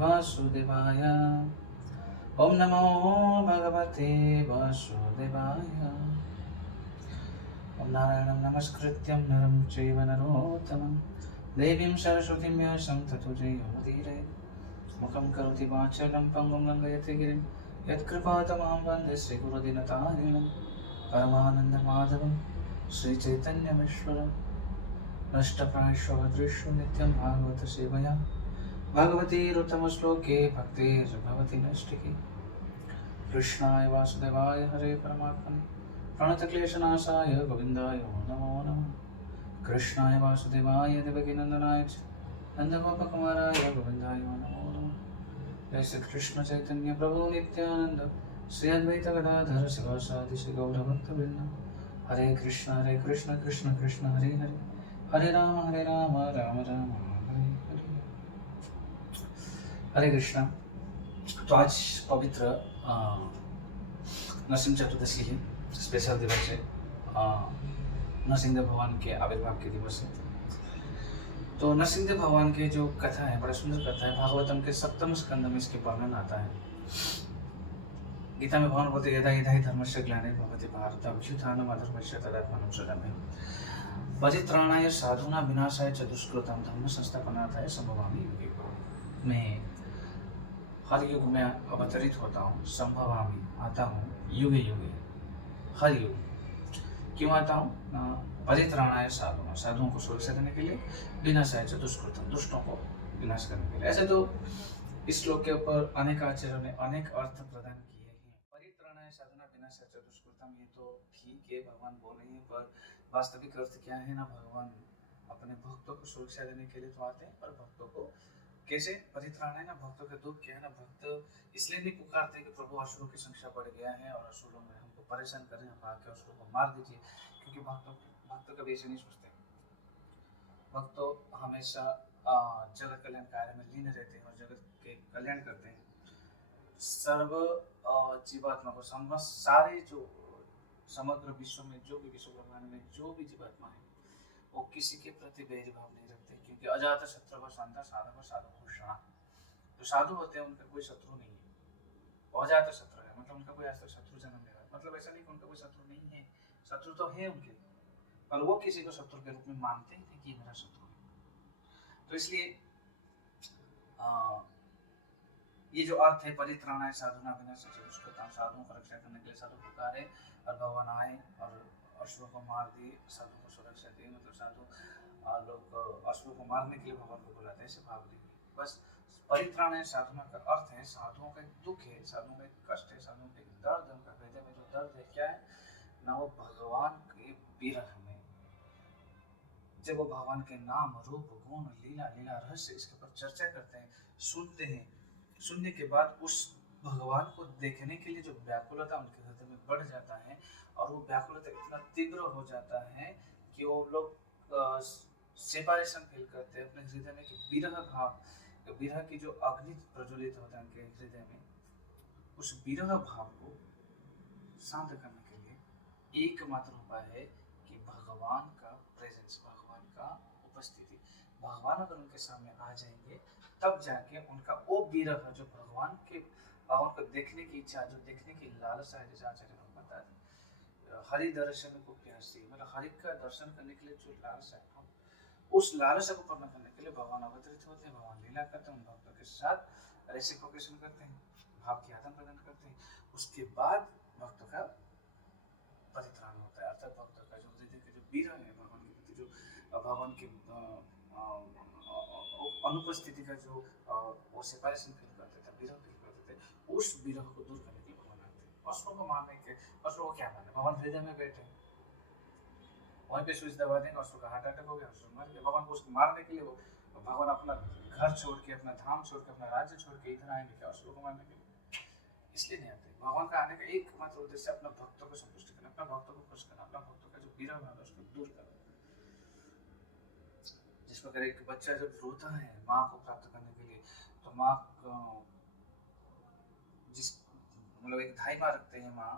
वासुदेवाय। ओम नमो भगवते वासुदेवाय। ओम नारायणं नमस्कृत्यं नरं चैव नरोत्तमं देवीं सरस्वतीं व्यासं ततो जयमुदीरये। मुखं करोति वाचालं पङ्गुं लङ्घयति गिरिं यत्कृपातमां वन्दे श्रीगुरुदिनतारिणं परमानन्दमाधवं श्रीचैतन्यमीश्वरम्। नष्टप्रायश्वदृश्यो नित्यं भागवत सेवया भगवतीरुत्तमश्लोके भक्तिर्भवति नष्टिके। कृष्णाय वासुदेवाय हरे परमात्मने प्रणतक्लेशनाशाय गोविन्दाय नमो नमः। कृष्णाय वासुदेवाय देवकीनन्दनाय च नन्दगोपकुमाराय गोविन्दाय नमो नमः। जय श्री कृष्ण चैतन्य प्रभु नित्यानंद श्री अद्वैत गदाधर शिवासादि श्री गौरभक्तवृंद। हरे कृष्ण कृष्ण कृष्ण हरे हरे हरे राम राम राम हरे हरे। हरे कृष्णा। तो आज पवित्र नरसिंह चतुर्दशी है, स्पेशल दिवस है, नरसिंह भगवान के आविर्भाव के दिवस है। तो नरसिंह भगवान के जो कथा है, बड़ा सुंदर कथा है। भागवतम के 7वें स्कंद में इसके वर्णन आता है। गीता में भगवान बोलते यदा यदा हि धर्मस्य ग्लानिर्भवति भारत अभ्युत्थानम् अधर्मस्य तदात्मानं सृजाम्यहम् परित्राणाय साधूनां विनाशाय च दुष्कृतं धर्म संस्थापनार्थाय संभवामि युगे युगे। मैं हर युग में अवतरित होता हूँ, संभवामि आता हूँ, युगे युगे हर युग। क्यों आता हूँ? परित्राणाय साधूनां, साधुओं को सुरक्षा देने के लिए, विनाशाय च दुष्कृतं, दुष्टों को विनाश करने के लिए। ऐसे तो इस श्लोक के ऊपर अनेक आचार्यों ने अनेक अर्थ प्रदान किए हैं। परित्राणाय साधूनां विनाशाय च दुष्कृतं, ये तो ठीक है, भगवान बोल रहे हैं, पर वास्तविक अर्थ क्या है ना, भगवान अपने भक्तों को सुरक्षा देने के लिए तो आते हैं, पर भक्तों को कैसे परित्राण है ना, भक्तों का दुख क्या है ना, भक्त इसलिए नहीं पुकारते कि प्रभु असुरों की संख्या बढ़ गया है और असुरों में हमको परेशान कर रहे हैं, हम आके असुरों को मार दीजिए, क्योंकि भक्त कभी ऐसे नहीं सोचते। भक्त तो हमेशा जगत कल्याण कार्य में लीन रहते हैं और जगत के कल्याण करते हैं। सर्व जीवात्मा को सारे जो समग्र विश्व में जो भी विश्व ब्रह्मांड में जो भी जीवात्मा है वो किसी के प्रति भेदभाव नहीं रखते, क्योंकि अजात शत्रु शांत साधक साधु भूषण। जो साधु होते हैं उनका कोई शत्रु नहीं है। अजात शत्रु है मतलब उनका कोई आज तक शत्रु जन्म नहीं रहा, मतलब ऐसा नहीं कि उनका कोई शत्रु नहीं है, शत्रु तो है उनके, पर वो किसी को शत्रु के रूप में मानते ही नहीं कि मेरा शत्रु है। तो इसलिए ये जो अर्थ है परित्राणाय साधुनां विनाशाय च दुष्कृतां, साधुओं को रक्षा करने के लिए साधु पुकारे और भगवान आए और असुरों को मार दिए, साधु को सुरक्षा दी, मतलब साधु लोग असुरों को मारने के लिए भगवान को बुलाते हैं, ऐसे भाव नहीं। बस परित्राणाय साधुनां का अर्थ है साधुओं का एक दुख है, साधुओं का एक कष्ट है, साधुओं का एक दर्द है, उनका हृदय में जो दर्द है क्या है ना, वो भगवान के विरह में। जब वो भगवान के नाम रूप गुण लीला लीला रहस्य इसके ऊपर चर्चा करते हैं, सुनते हैं, सुनने के बाद उस भगवान को देखने के लिए जो व्याकुलता उनके हृदय में बढ़ जाता है, और वो व्याकुलता इतना तीव्र हो जाता है कि वो लोग सेपरेशन फील करते हैं अपने हृदय में, कि विरह भाव, विरह की जो अग्नि प्रज्वलित होता है उनके हृदय में, उस विरह भाव को शांत करने के लिए एकमात्र उपाय है कि भगवान का प्रेजेंस, भगवान का उपस्थिति। भगवान अगर उनके सामने आ जाएंगे तब जाके उनका वो विरह, जो भगवान को देखने की इच्छा, जो देखने की लालसा है, जैसे आचार्य ने बताया हरि दर्शन को प्यासी, मतलब हरि का दर्शन करने के लिए जो लालसा है, हम उस लालसा को पूर्ण करने के लिए भगवान अवतरित होते हैं, भगवान लीला करते हैं, उन भक्तों के साथ रेसिप्रोकेशन करते हैं, भाव की आदान प्रदान करते हैं। उसके बाद भक्तों का परित्राण होता है, अर्थात भक्तों का जो हृदय के जो विरह है भगवान के प्रति, जो भगवान के अनुपस्थिति का जो वो सेपरेशन फील करते थे, विरह फील करते थे, उस विरह को दूर करने के लिए भगवान आते हैं। असुरों को मारने के, असुरों को क्या मारने, भगवान हृदय में बैठे, वहीं पे स्विच दबा देंगे, असुर का हार्ट अटैक हो गया, असुर मर गया। भगवान को उसको मारने के लिए वो भगवान अपना घर छोड़ के, अपना धाम छोड़ के, अपना राज्य छोड़ के इधर आएंगे क्या असुरों को मारने के लिए? इसलिए नहीं आते। भगवान का आने का एकमात्र उद्देश्य अपना भक्तों को संतुष्ट करना, अपना भक्तों को खुश करना, अपना भक्तों का जो विरह भाव है उसको दूर करना। जिस प्रकार एक बच्चा जब रोता है माँ को प्राप्त करने के लिए, तो माँ जिस मतलब एक धाई माँ रखते हैं माँ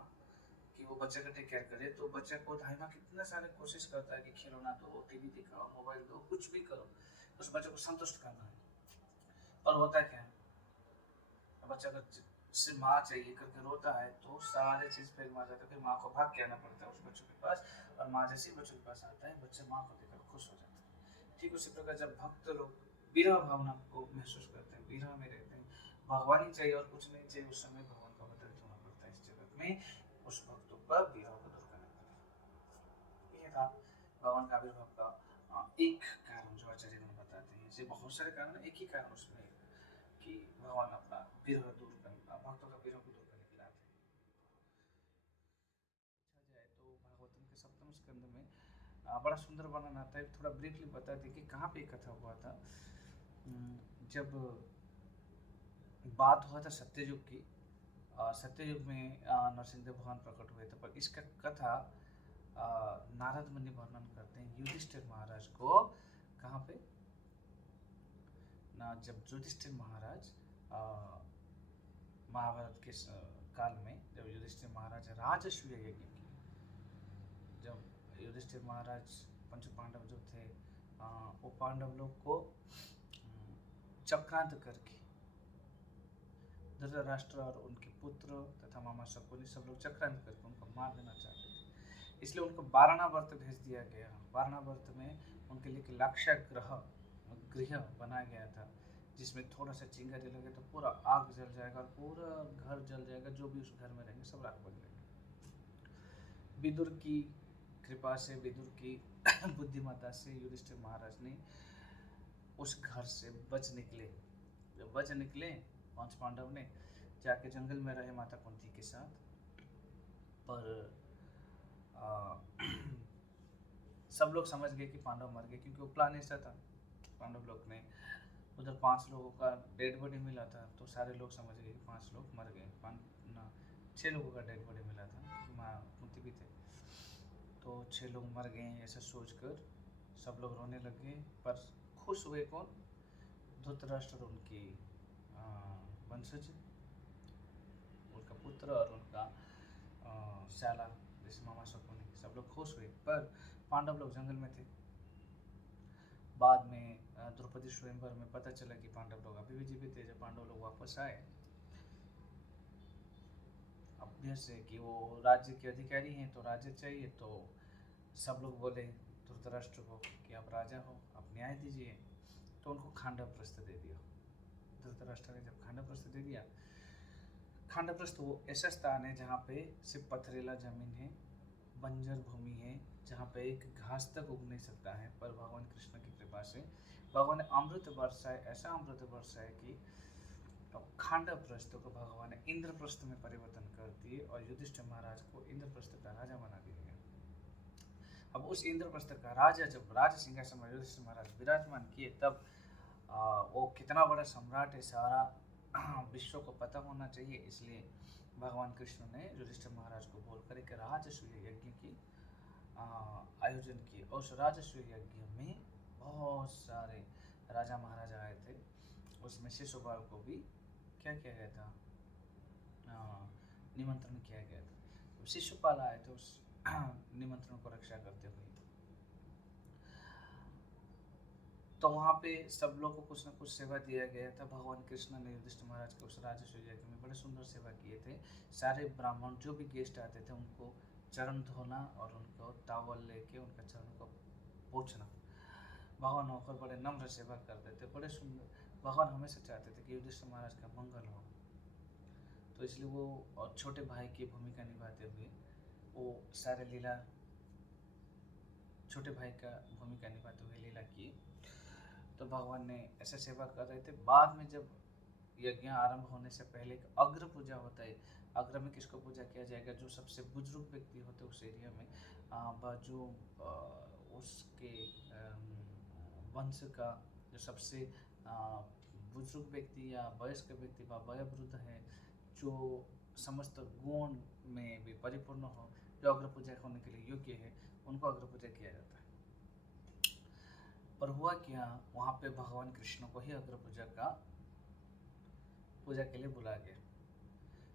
कि वो बच्चे का टेक केयर करे, तो बच्चे को धाई माँ कितना सारे कोशिश करता है कि खिलौना दो, टीवी दिखाओ, मोबाइल दो, कुछ भी करो, उस बच्चे को संतुष्ट करना है। पर होता क्या है, बच्चा अगर से माँ चाहिए करके रोता है तो सारे चीज़ फेल मार जाता है, फिर माँ को भाग के आना पड़ता है उस बच्चों के पास, और माँ जैसे ही बच्चों के पास आता है बच्चा माँ को देखकर खुश हो जाता है। ठीक उसी प्रकार जब भक्त लोग विरह भावना को महसूस करते हैं, विरह में रहते हैं, भगवान ही चाहिए और कुछ नहीं चाहिए, उस समय भगवान का अवतरित होना पड़ता है इस जगत में उस भक्तों पर विरह को दूर करने के लिए। ये था भगवान का आविर्भाव का एक कारण जो आचार्य ने बताते हैं। ऐसे बहुत सारे कारण, एक ही कारण उसमें है कि भगवान अपना विरह दूर करना, भक्तों का विरह को दूर करने के लिए आते हैं। देखा जाए तो भागवतम के सप्तम स्कंद में बड़ा सुंदर वर्णन आता है। थोड़ा ब्रीफली बता दें कि कहाँ पे ये कथा हुआ था। जब बात हुआ था सत्ययुग की, सत्ययुग में नरसिंह भगवान प्रकट हुए थे, पर इसका कथा नारद मुनि वर्णन करते हैं युधिष्ठिर महाराज को। कहाँ पे ना, जब युधिष्ठिर महाराज महाभारत के काल में जब युधिष्ठिर महाराज राजसूय यज्ञ की, जब युधिष्ठिर महाराज पंच पांडव जो थे वो पांडव लोग को चक्रांत करके धृतराष्ट्र और उनके पुत्र तथा मामा शकुनी सब लोग चक्रांत करके उनको मार देना चाहते थे, इसलिए उनको वारणावर्त भेज दिया गया। वारणावर्त में उनके लिए लाक्षागृह गृह बनाया गया था, जिसमें थोड़ा सा चिंगारी लगे तो पूरा आग जल जाएगा और पूरा घर जल जाएगा, जो भी उस घर में रहेंगे सब राख बन जाएंगे। विदुर की कृपा से, विदुर की बुद्धिमत्ता से युधिष्ठिर महाराज ने उस घर से बच निकले। जब बच निकले पांच पांडव ने जाके जंगल में रहे माता कुंती के साथ, पर सब लोग समझ गए कि पांडव मर गए, क्योंकि वो प्लान ऐसा था। पांडव लोग ने उधर 5 लोगों का डेड बॉडी मिला था, तो सारे लोग समझ गए कि 5 लोग मर गए। 6 लोगों का डेड बॉडी मिला था, क्योंकि माँ कुंती भी थे, तो 6 लोग मर गए ऐसा सोचकर सब लोग रोने लगे। पर खुश हुए कौन? धृतराष्ट्र और उनकी वंशज, उनका पुत्र और उनका श्याला जैसे मामा शकुनी, सब लोग खुश हुए। पर पांडव लोग जंगल में थे। बाद में द्रौपदी स्वयंवर में पता चला कि पांडव लोग अभी भी जीवित थे। जब पांडव लोग वापस आए, अभ्यस है कि वो राज्य के अधिकारी हैं तो राज्य चाहिए, तो सब लोग बोले धृतराष्ट्र को कि आप राजा हो, आप न्याय दीजिए, तो उनको खांडवप्रस्थ दे दिया। धृतराष्ट्र ने जब खांडवप्रस्थ दे दिया, खांडवप्रस्थ वो ऐसा स्थान है जहाँ पे सिर्फ पथरीला जमीन है, बंजर भूमि है, जहाँ पे एक घास तक उग नहीं सकता है। पर भगवान कृष्ण की कृपा से भगवान ने अमृत वर्षा है, ऐसा अमृत वर्षा है कि खांडवप्रस्थ को भगवान ने इंद्रप्रस्थ में परिवर्तन कर दिए और युधिष्ठिर महाराज को इंद्रप्रस्थ का राजा बना दिया गया। अब उस इंद्रप्रस्थ का राजा जब राज सिंहासन में युधिष्ठिर महाराज विराजमान किए, तब वो कितना बड़ा सम्राट है सारा विश्व को पता होना चाहिए, इसलिए भगवान कृष्ण ने युधिष्ठिर महाराज को बोलकर एक राजसूय यज्ञ की आयोजन किए। और उस राजसूय यज्ञ में बहुत सारे राजा महाराजा आए थे, उसमें शिशुपाल को भी क्या किया गया था, निमंत्रण किया गया था। तो शिशुपाल आए थे उस निमंत्रण को रक्षा करते हुए, तो वहाँ पे सब लोग को कुछ न कुछ सेवा दिया गया था। भगवान कृष्ण ने युधिष्ठिर महाराज के उस राजसूय यज्ञ में बड़े सुंदर सेवा किए थे। सारे ब्राह्मण जो भी गेस्ट आते थे उनको चरण धोना और उनको टावल लेके उनका चरण को पोंछना। भगवान होकर बड़े नम्र सेवा करते थे, बड़े सुंदर। भगवान हमेशा चाहते थे कि युधिष्ठिर महाराज का मंगल हो, तो इसलिए वो छोटे भाई की भूमिका निभाते हुए वो सारे लीला, छोटे भाई का भूमिका निभाते हुए लीला किए। तो भगवान ने ऐसे सेवा कर रहे थे। बाद में जब यज्ञ आरंभ होने से पहले एक अग्र पूजा होता है। अग्र में किसको पूजा किया जाएगा? जो सबसे बुजुर्ग व्यक्ति होते उस एरिया में, जो उसके वंश का जो सबसे बुजुर्ग व्यक्ति या वयस्क व्यक्ति व वयोवृद्ध है, जो समस्त गुण में भी परिपूर्ण हो, जो अग्र पूजा होने के लिए योग्य है, उनको अग्र पूजा किया जाता है। पर हुआ क्या, वहाँ पे भगवान कृष्ण को ही अग्र पूजा के लिए बुलाया गया।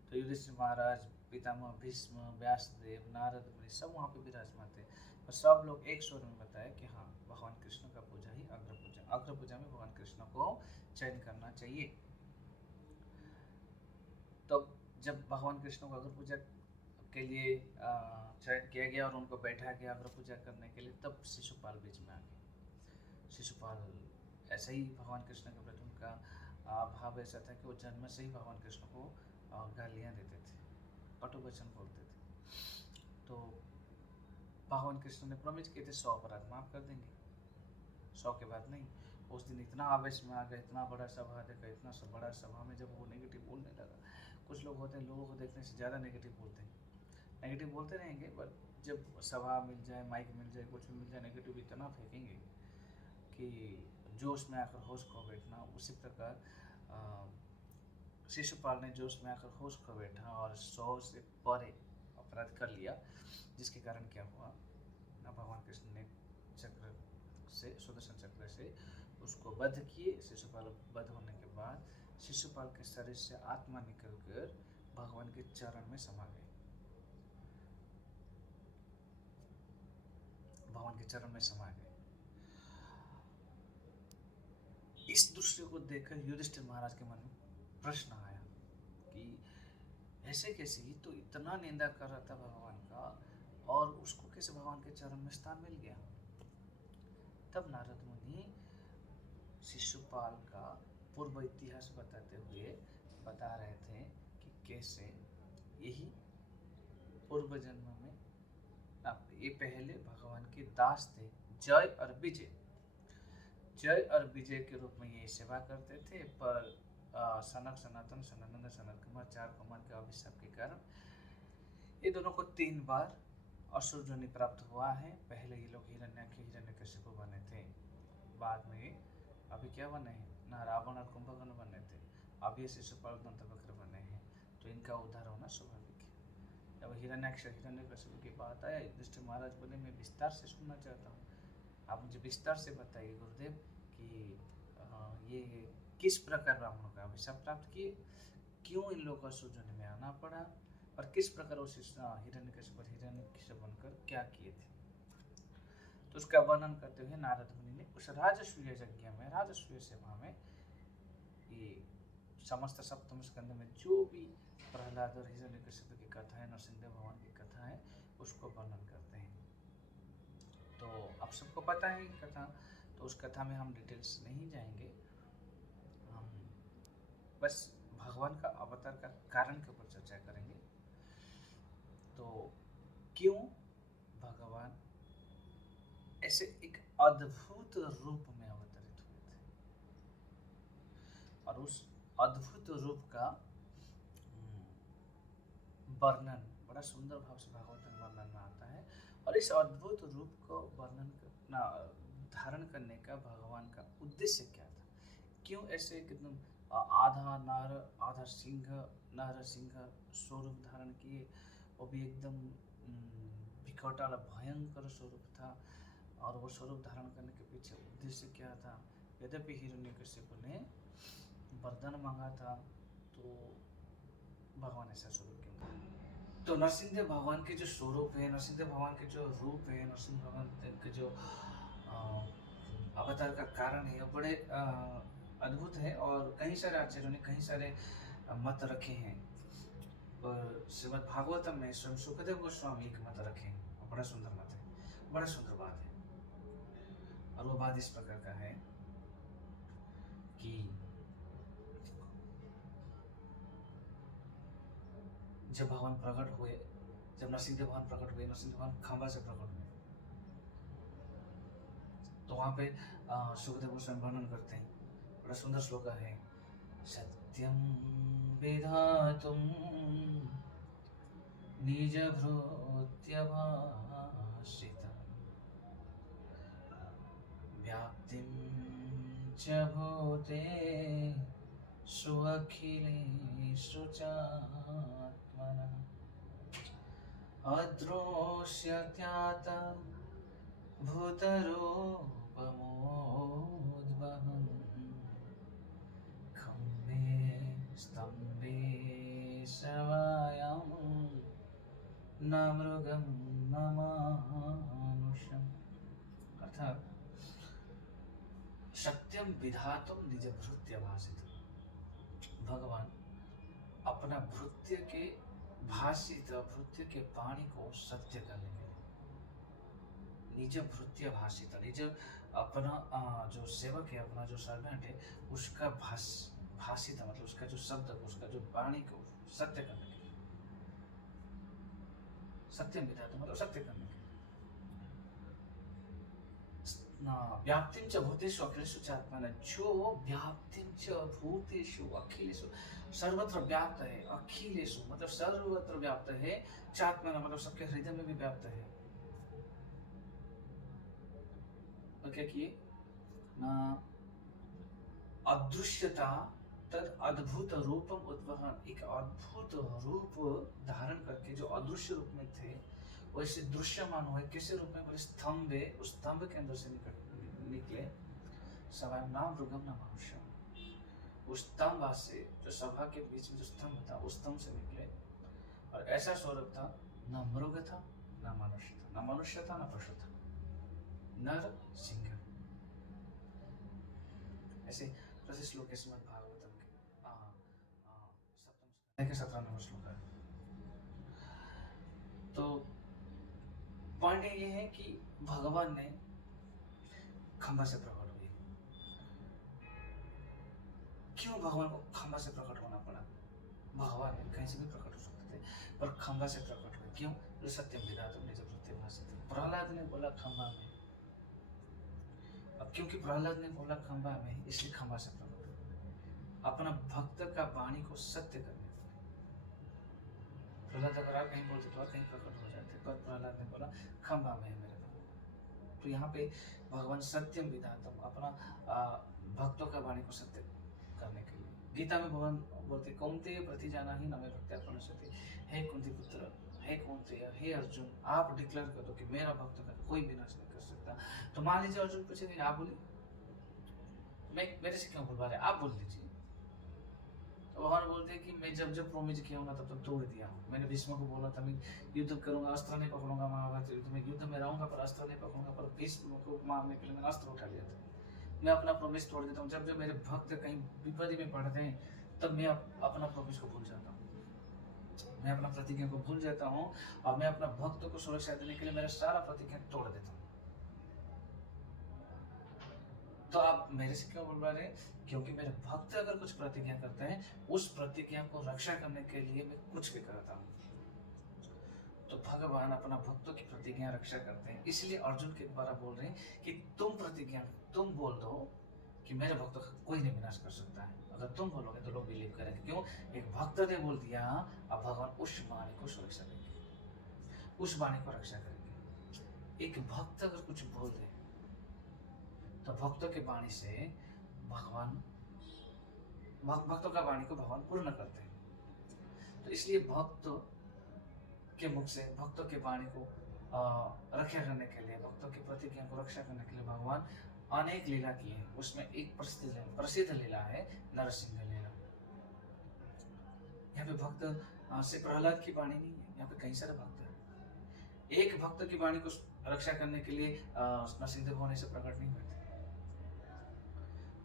तो युधिष्ठिर महाराज, पितामह भीष्म, व्यासदेव, नारद मुनि सब वहाँ पे विराजमान थे, और सब लोग एक स्वर में बताया कि हाँ, भगवान कृष्ण का पूजा ही अग्र पूजा में भगवान कृष्ण को चयन करना चाहिए। जब भगवान कृष्ण को अग्र पूजा के लिए चयन किया गया और उनको बैठा गया अग्र पूजा करने के लिए, तब शिशुपाल बीच में आ गए। शिशुपाल ऐसे ही भगवान कृष्ण के प्रति उनका भाव ऐसा था कि वो जन्म से ही भगवान कृष्ण को गालियाँ देते थे, कटु वचन बोलते थे। तो भगवान कृष्ण ने प्रॉमिस किए थे 100 अपराध माफ कर देंगे, 100 के बाद नहीं। उस दिन इतना आवेश में आ गया, इतना बड़ा सभा देखा, इतना सब बड़ा सभा में जब वो नेगेटिव बोलने लगा, कुछ लोग होते हैं लोगों को देखने से ज़्यादा नेगेटिव बोलते हैं, नेगेटिव बोलते रहेंगे, बट जब सभा मिल जाए, माइक मिल जाए, कुछ भी मिल जाए, नेगेटिव इतना फेंकेंगे कि जोश में आकर होश खो बैठना। उसी प्रकार शिशुपाल ने जोश में आकर होश खो बैठा और 100 से परे अपराध कर लिया, जिसके कारण क्या हुआ ना, भगवान कृष्ण ने चक्र से, सुदर्शन चक्र से उसको वध किए। शिशुपाल वध होने के बाद शिशुपाल के शरीर से आत्मा निकलकर भगवान के चरण में समा गई, भगवान के चरण में समा गए। इस दृश्य को देखकर युधिष्ठिर महाराज के मन में प्रश्न आया कि ऐसे कैसे, ही तो इतना निंदा कर रहा था भगवान का और उसको कैसे भगवान के चरण में स्थान मिल गया। तब नारद मुनि शिशुपाल का पूर्व इतिहास बताते हुए बता रहे थे कि कैसे यही पूर्व जन्म में ये पहले भगवान के दास थे, जय और विजय, जय और विजय के रूप में ये सेवा करते थे। पर सनक सनातन सनानंद सनत कुमार 4 कुमार के अभिशाप के कारण ये दोनों को 3 बार असुर योनि प्राप्त हुआ है। पहले ये लोग हिरण्यकशिपु बने थे, बाद में अभी क्या बने हैं ना, रावण और कुंभकर्ण बने थे, अब ये शिशुपाल दंतवक्र बने हैं। तो इनका उद्धार होना स्वाभाविक है। जब हिरण्यकशिपु की बात आया, युधिष्ठिर महाराज बोले मैं विस्तार से सुनना चाहता हूँ, आप मुझे विस्तार से बताइए गुरुदेव कि ये किस प्रकार ब्राह्मणों का अभिशाप प्राप्त किए, क्यों इन लोगों को असुर योनि में आना पड़ा, और किस प्रकार उस हिरण्यकशिपु बनकर क्या किए थे। तो उसका वर्णन करते हुए नारद मुनि ने उस राजसूय यज्ञ में, राजसूय सेवा में, ये समस्त सप्तम स्कंद में जो भी प्रहलाद और हिरण्यकशिपु की कथा है, नरसिंह भगवान की कथा है, उसको वर्णन करते हैं। तो आप सबको पता है कथा, तो उस कथा में हम डिटेल्स नहीं जाएंगे, हम बस भगवान का अवतार का कारण के ऊपर चर्चा करेंगे। तो क्यों भगवान ऐसे एक अद्भुत रूप में अवतरित हुए थे, और उस अद्भुत रूप का वर्णन बड़ा सुंदर भाव से भागवत में वर्णन में आता है। और इस अद्भुत रूप को वर्णन करना, धारण करने का भगवान का उद्देश्य क्या था, क्यों ऐसे एकदम आधा नार आधा सिंह, नर सिंह स्वरूप धारण किए, वो भी एकदम विकटाल भयंकर स्वरूप था, और वो स्वरूप धारण करने के पीछे उद्देश्य क्या था। यद्यपि हिरण्यकशिपु ने वरदान मांगा था, तो भगवान ऐसा स्वरूप क्यों था। तो नरसिंह भगवान के जो स्वरूप है, नरसिंह भगवान के जो रूप है, नरसिंह भगवान के जो अवतार का कारण है, वो बड़े अद्भुत है। और कई सारे आचार्यों ने कई सारे मत रखे हैं, पर श्रीमद् भागवतम में स्वयं सुखदेव गोस्वामी एक मत रखे हैं, और बड़ा सुंदर मत है, बड़ा सुंदर बात है। और वो बात इस प्रकार का है कि जब भगवान प्रकट हुए, जब नरसिंह भगवान प्रकट हुए, नरसिंह भगवान खंबा से प्रकट हुए, तो वहाँ पे सुखदेव गोस्वामी वर्णन करते हैं, बड़ा सुंदर श्लोक है, सत्यम विधातुम निज भृत्यभाषितम् व्याप्तिं च भूतेषु अखिलेषु चात्मनः अदृश्यत्यात् भूतरूपमोद्भवम् खम्भे स्तम्भे सवायं न मृगं न मानुषम्। अर्थात सत्यम विधातुम निज भृत्य भाषित, भगवान अपना भृत्य के भाषित भृत्य के वाणी को सत्य करने के लिए, निज भृत्य भाषित, निज अपना जो सेवक है, अपना जो सर्वेंट है, उसका भाषित मतलब उसका जो शब्द, उसका जो वाणी को सत्य करने के लिए, सत्यम विधात मतलब सत्य करने के लिए, व्याप्तिं च भूतेषु अखिलेषु च आत्मना, जो व्याप्तिं च भूतेषु अखिलेषु सर्वत्र व्याप्त है, अखिलेषु मतलब सर्वत्र व्याप्त है, चात्मना मतलब सबके हृदय में भी व्याप्त है। तो क्या किए ना, अदृश्यता तद अद्भुत रूपम उद्वहन, एक अद्भुत रूप धारण करके जो अदृश्य रूप में थे वैसे दृश्यमान हुए। किसी रूप में बोले स्तंभ है, उस स्तंभ के अंदर से निकले सवयं नाम मृगम न मनुष्य, उस स्तंभ से जो सभा के बीच में जो स्तंभ था उस स्तंभ से निकले और ऐसा स्वरूप था, न मृग था न मनुष्य था, न मनुष्य था न पशु था, नर सिंह। ऐसे प्रति श्लोक श्रीमद् भागवतम के सप्तम के 17 नंबर श्लोक है। तो पॉइंट ये है कि भगवान ने खंबा से प्रकट हुए। क्यों भगवान को खंबा से प्रकट होना पड़ा? भगवान ने कहीं से भी प्रकट हो सकते थे पर खंबा से प्रकट हुए। क्यों? जो सत्यम विधातुम निज भृत्य भाषित। प्रहलाद ने बोला खंबा में, अब क्योंकि प्रहलाद ने बोला खंबा में इसलिए खंबा से प्रकट हुआ, अपना भक्त का वाणी को सत्य करने के लिए। प्रहलाद अगर आप कहीं बोलते तो कहीं प्रकट हो जाते, पर प्रहलाद ने बोला खंबा में है मेरे भक्त। तो यहाँ पे भगवान सत्यम विधातुम अपना भक्तों का वाणी को सत्य करने के लिए, गीता में भगवान बोलते कौन्तेय प्रति जाना ही नमे भक्त्या प्रणश्यति, हे कुंती पुत्र, हे कौन्तेय, हे अर्जुन, आप डिक्लेयर कर दो कि मेरा भक्त का कोई विनाश नहीं कर सकता। तो मान लीजिए अर्जुन पूछे आप बोले, मैं मेरे से क्यों बुलवा रहे, आप बोल लीजिए। तो भगवान बोलते हैं कि मैं जब जब प्रोमिस किया हूँ ना तब तक तोड़ दिया हूँ। मैंने भीष्म को बोला था मैं युद्ध करूंगा, अस्त्र नहीं पकड़ूंगा, महाभारत युद्ध में युद्ध में रहूंगा पर अस्त्र नहीं पकड़ूंगा, पर भीष्म को मारने के लिए मैंने अस्त्र उठा लिया था। मैं अपना प्रोमिस तोड़ देता हूँ। जब जब मेरे भक्त कहीं विपत्ति में पड़ते हैं तब मैं अपना प्रोमिस को भूल जाता हूँ, मैं अपना प्रतिज्ञा को भूल जाता हूँ और मैं अपना भक्त को सुरक्षा देने के लिए मेरा सारा प्रतिज्ञा तोड़ देता हूँ। तो आप मेरे से क्यों बोल रहे हैं? क्योंकि मेरे भक्त अगर कुछ प्रतिज्ञा करते हैं उस प्रतिज्ञा को रक्षा करने के लिए मैं कुछ भी करता हूँ। तो भगवान अपना भक्तों की प्रतिज्ञा रक्षा करते हैं, इसलिए अर्जुन के द्वारा बोल रहे हैं कि तुम बोल दो कि मेरे भक्तों का कोई नहीं विनाश कर सकता है। अगर तुम बोलोगे तो लोग बिलीव करेंगे। क्यों? एक भक्त ने बोल दिया, अब भगवान उस वाणी को सुरक्षा देंगे, उस वाणी को रक्षा करेंगे। एक भक्त अगर कुछ बोल दे तो भक्तों के वाणी से भगवान भक्तों का वाणी को भगवान पूर्ण करते हैं। तो इसलिए भक्तों के मुख से भक्तों के वाणी को रक्षा करने के लिए, भक्तों की प्रतिज्ञा को रक्षा करने के लिए भगवान अनेक लीला की है। उसमें एक प्रसिद्ध लीला है नरसिंह लीला। यहाँ पे भक्त से प्रहलाद की वाणी नहीं है, यहाँ पे कई सारे भक्त हैं। एक भक्त की वाणी को रक्षा करने के लिए नरसिंह भगवान ऐसे प्रकट नहीं हुए थे।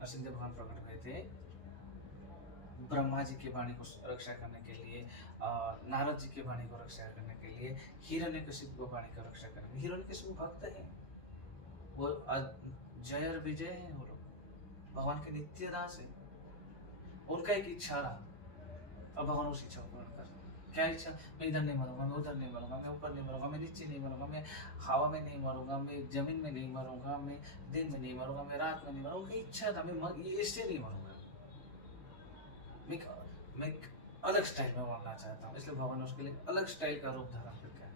नरसिंह भगवान प्रकट हुए थे ब्रह्मा जी की वाणी को रक्षा करने के लिए, नारद जी की वाणी को रक्षा करने के लिए, हिरण्यकशिपु की वाणी को रक्षा करने के लिए। हिरण्यकशिपु भक्त है, वो जय और विजय है, वो लोग भगवान के नित्य दास है। उनका एक इच्छा रहा और भगवान उस इच्छा को पूर्ण कर। क्या इच्छा? मैं इधर नहीं मरूंगा, मैं उधर नहीं मरूंगा, मैं ऊपर नहीं मरूंगा, मैं नीचे नहीं मरूंगा, मैं हवा में नहीं मरूंगा, मैं जमीन में नहीं मरूंगा, मैं दिन में नहीं मरूंगा, मैं रात में नहीं मरूंगा। उनकी इच्छा था मैं इससे नहीं मरूंगा, मैं अलग स्टाइल में मरना चाहता हूँ। इसलिए भगवान ने उसके लिए अलग स्टाइल का रूप धारण किया।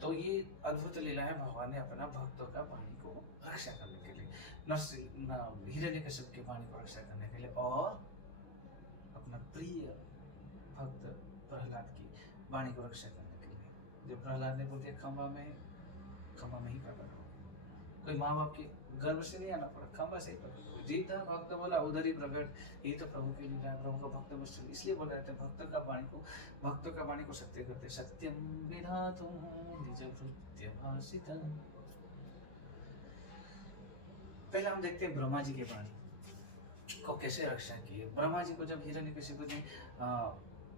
तो ये अद्भुत लीला है, भगवान ने अपना भक्तों का वाणी को रक्षा करने के लिए, हिरण्यकशिपु की वाणी को रक्षा करने के लिए और अपना प्रिय भक्त प्रहलाद की वाणी को रक्षा करने के लिए। जब प्रहलाद ने बोल दिया खंबा में ही प्रकट हो, कोई माँ बाप के गर्भ से नहीं आना पड़ा, खंबा से ही प्रकट हो। जीता भक्त बोला उधर ही प्रकट, यही तो प्रभु की लीला है, प्रभु का भक्त मुश्किल। इसलिए बोल रहे थे भक्तों का वाणी को सत्य करते, सत्यम विधातुम निज भृत्य भाषितम्। पहले हम देखते हैं ब्रह्मा जी की वाणी। को कैसे रक्षा की? ब्रह्मा जी को जब हिरण्यकशिपु ने अ,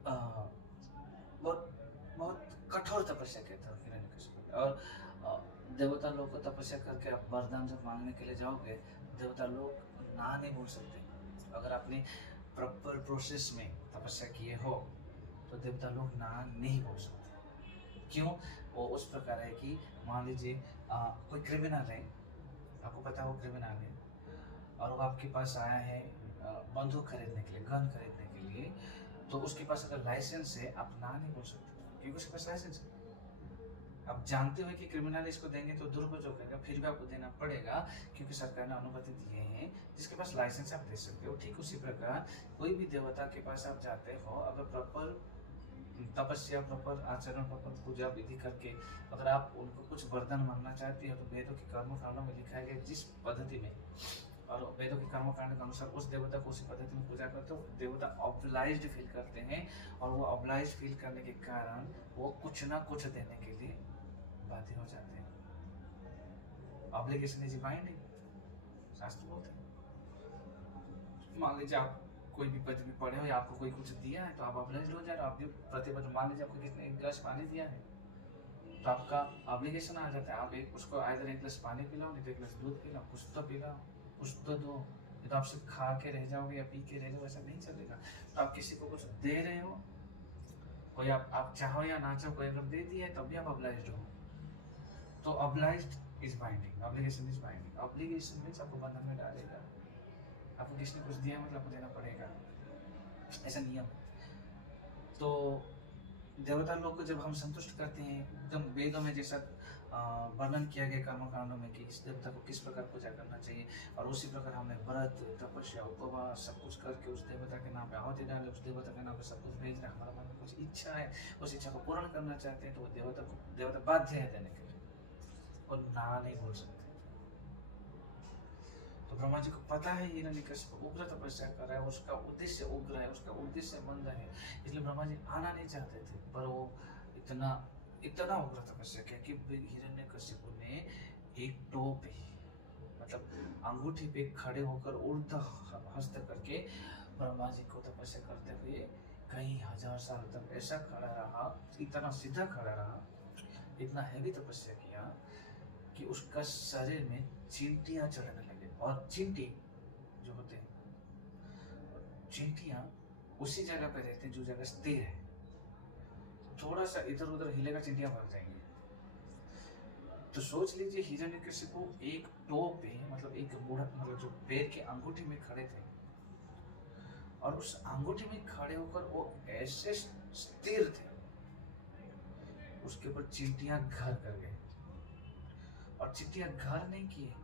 अ, बहुत बहुत कठोर तपस्या किया था हिरण्यकशिपु ने, और देवता लोग को तपस्या करके आप वरदान जब मांगने के लिए जाओगे, देवता लोग ना नहीं बोल सकते। अगर आपने प्रॉपर प्रोसेस में तपस्या किए हो तो देवता लोग ना नहीं बोल सकते। क्यों? वो उस प्रकार है कि मान लीजिए कोई क्रिमिनल है, आपको पता है वो क्रिमिनल है, और वो आपके पास आया है बंदूक खरीदने के लिए, गन खरीदने के लिए, तो उसके पास अगर लाइसेंस है, आप ना नहीं बोल सकते क्योंकि उसके पास लाइसेंस है। आप जानते हो कि क्रिमिनल इसको देंगे तो दुरुपयोग करेगा, फिर भी आपको देना पड़ेगा क्योंकि सरकार ने अनुमति दिए हैं। जिसके पास लाइसेंस आप दे सकते हो। ठीक उसी प्रकार कोई भी देवता के पास आप जाते हो, अगर प्रॉपर तपस्या, प्रॉपर आचरण, प्रॉपर पूजा विधि करके अगर आप उनको कुछ वरदान मांगना चाहते हो, तो वेदों के कर्म कांडों में लिखा है कि जिस पद्धति में, और वेदों के कर्म कांड के अनुसार उस देवता को उसी पद्धति में पूजा करते हो, देवता ऑब्लाइज्ड फील करते हैं, और वो ऑब्लाइज्ड फील करने के कारण वो कुछ ना कुछ देने के लिए बाध्य हो जाते हैं। ऑब्लिगेशन इज बाइंडिंग, शास्त्र बोलते हैं। मान लीजिए आप कोई भी पद में पढ़े हो या आपको कोई कुछ दिया है तो आप ऑब्लाइज्ड हो जा रहे हो, आप जो प्रतिबद्ध, मान लीजिए आपको किसी ने एक गिलास पानी दिया है तो आपका ऑब्लिगेशन आ जाता है, आप एक उसको आइदर एक गिलास पानी पिलाओ, नहीं तो एक गिलास दूध पिलाओ, कुछ तो पिलाओ, कुछ तो दो। ये तो आप सिर्फ खा के रह जाओगे या पी के रह जाओगे, ऐसा नहीं चलेगा। तो आप किसी को कुछ दे रहे हो, कोई आप चाहो या ना चाहो, कोई अगर दे दिया है तब भी आप ऑब्लाइज्ड हो। तो obliged is binding, obligation is binding. Obligation means आपको बंधन में डालेगा, आपको किसी ने कुछ दिया मतलब आपको देना पड़ेगा, ऐसा नियम है। तो देवता लोग को जब हम संतुष्ट करते हैं, एकदम वेदों में जैसा वर्णन किया गया कर्मकांडों में कि इस देवता को किस प्रकार पूजा करना चाहिए, और उसी प्रकार हमने व्रत, तपस्या, उपवास सब कुछ करके उस देवता के नाम पे आहुति डाले, उस देवता के नाम पे सब कुछ भेज रहे हैं। हमारा मन में कुछ इच्छा है, उस इच्छा को पूर्ण करना चाहते हैं, तो वो देवता बाध्य है देने के लिए, और ना नहीं बोल सकते। तो ब्रह्मा जी को पता है हिरण्यकशिपु उग्र तपस्या कर रहा है, उसका उद्देश्य उग्र है, उसका उद्देश्य मंद है, इसलिए ब्रह्मा जी आना नहीं चाहते थे, पर वो इतना इतना उग्र तपस्या किया कि हिरण्यकशिपु ने एक टोप ही, मतलब अंगूठी पे खड़े होकर ऊर्ध्व हस्त करके ब्रह्मा जी को तपस्या करते हुए कई हजार साल तक ऐसा खड़ा रहा, इतना सीधा खड़ा रहा, इतना हैवी तपस्या किया कि उसका शरीर में चींटियां चढ़ने लगे। और चींटी जो होते हैं, चींटियां उसी जगह पे रहते हैं जो जगह स्थिर है, थोड़ा सा इधर उधर हिलेगा चींटियां भाग जाएंगी। तो सोच लीजिए हिरण्यकशिपु एक टो पे, मतलब एक बूढ़ा, मतलब जो पैर के अंगूठी में खड़े थे, और उस अंगूठी में खड़े होकर वो ऐसे स्थिर थे, उसके ऊपर चींटियां घर कर गए। और चींटियां घर नहीं किए,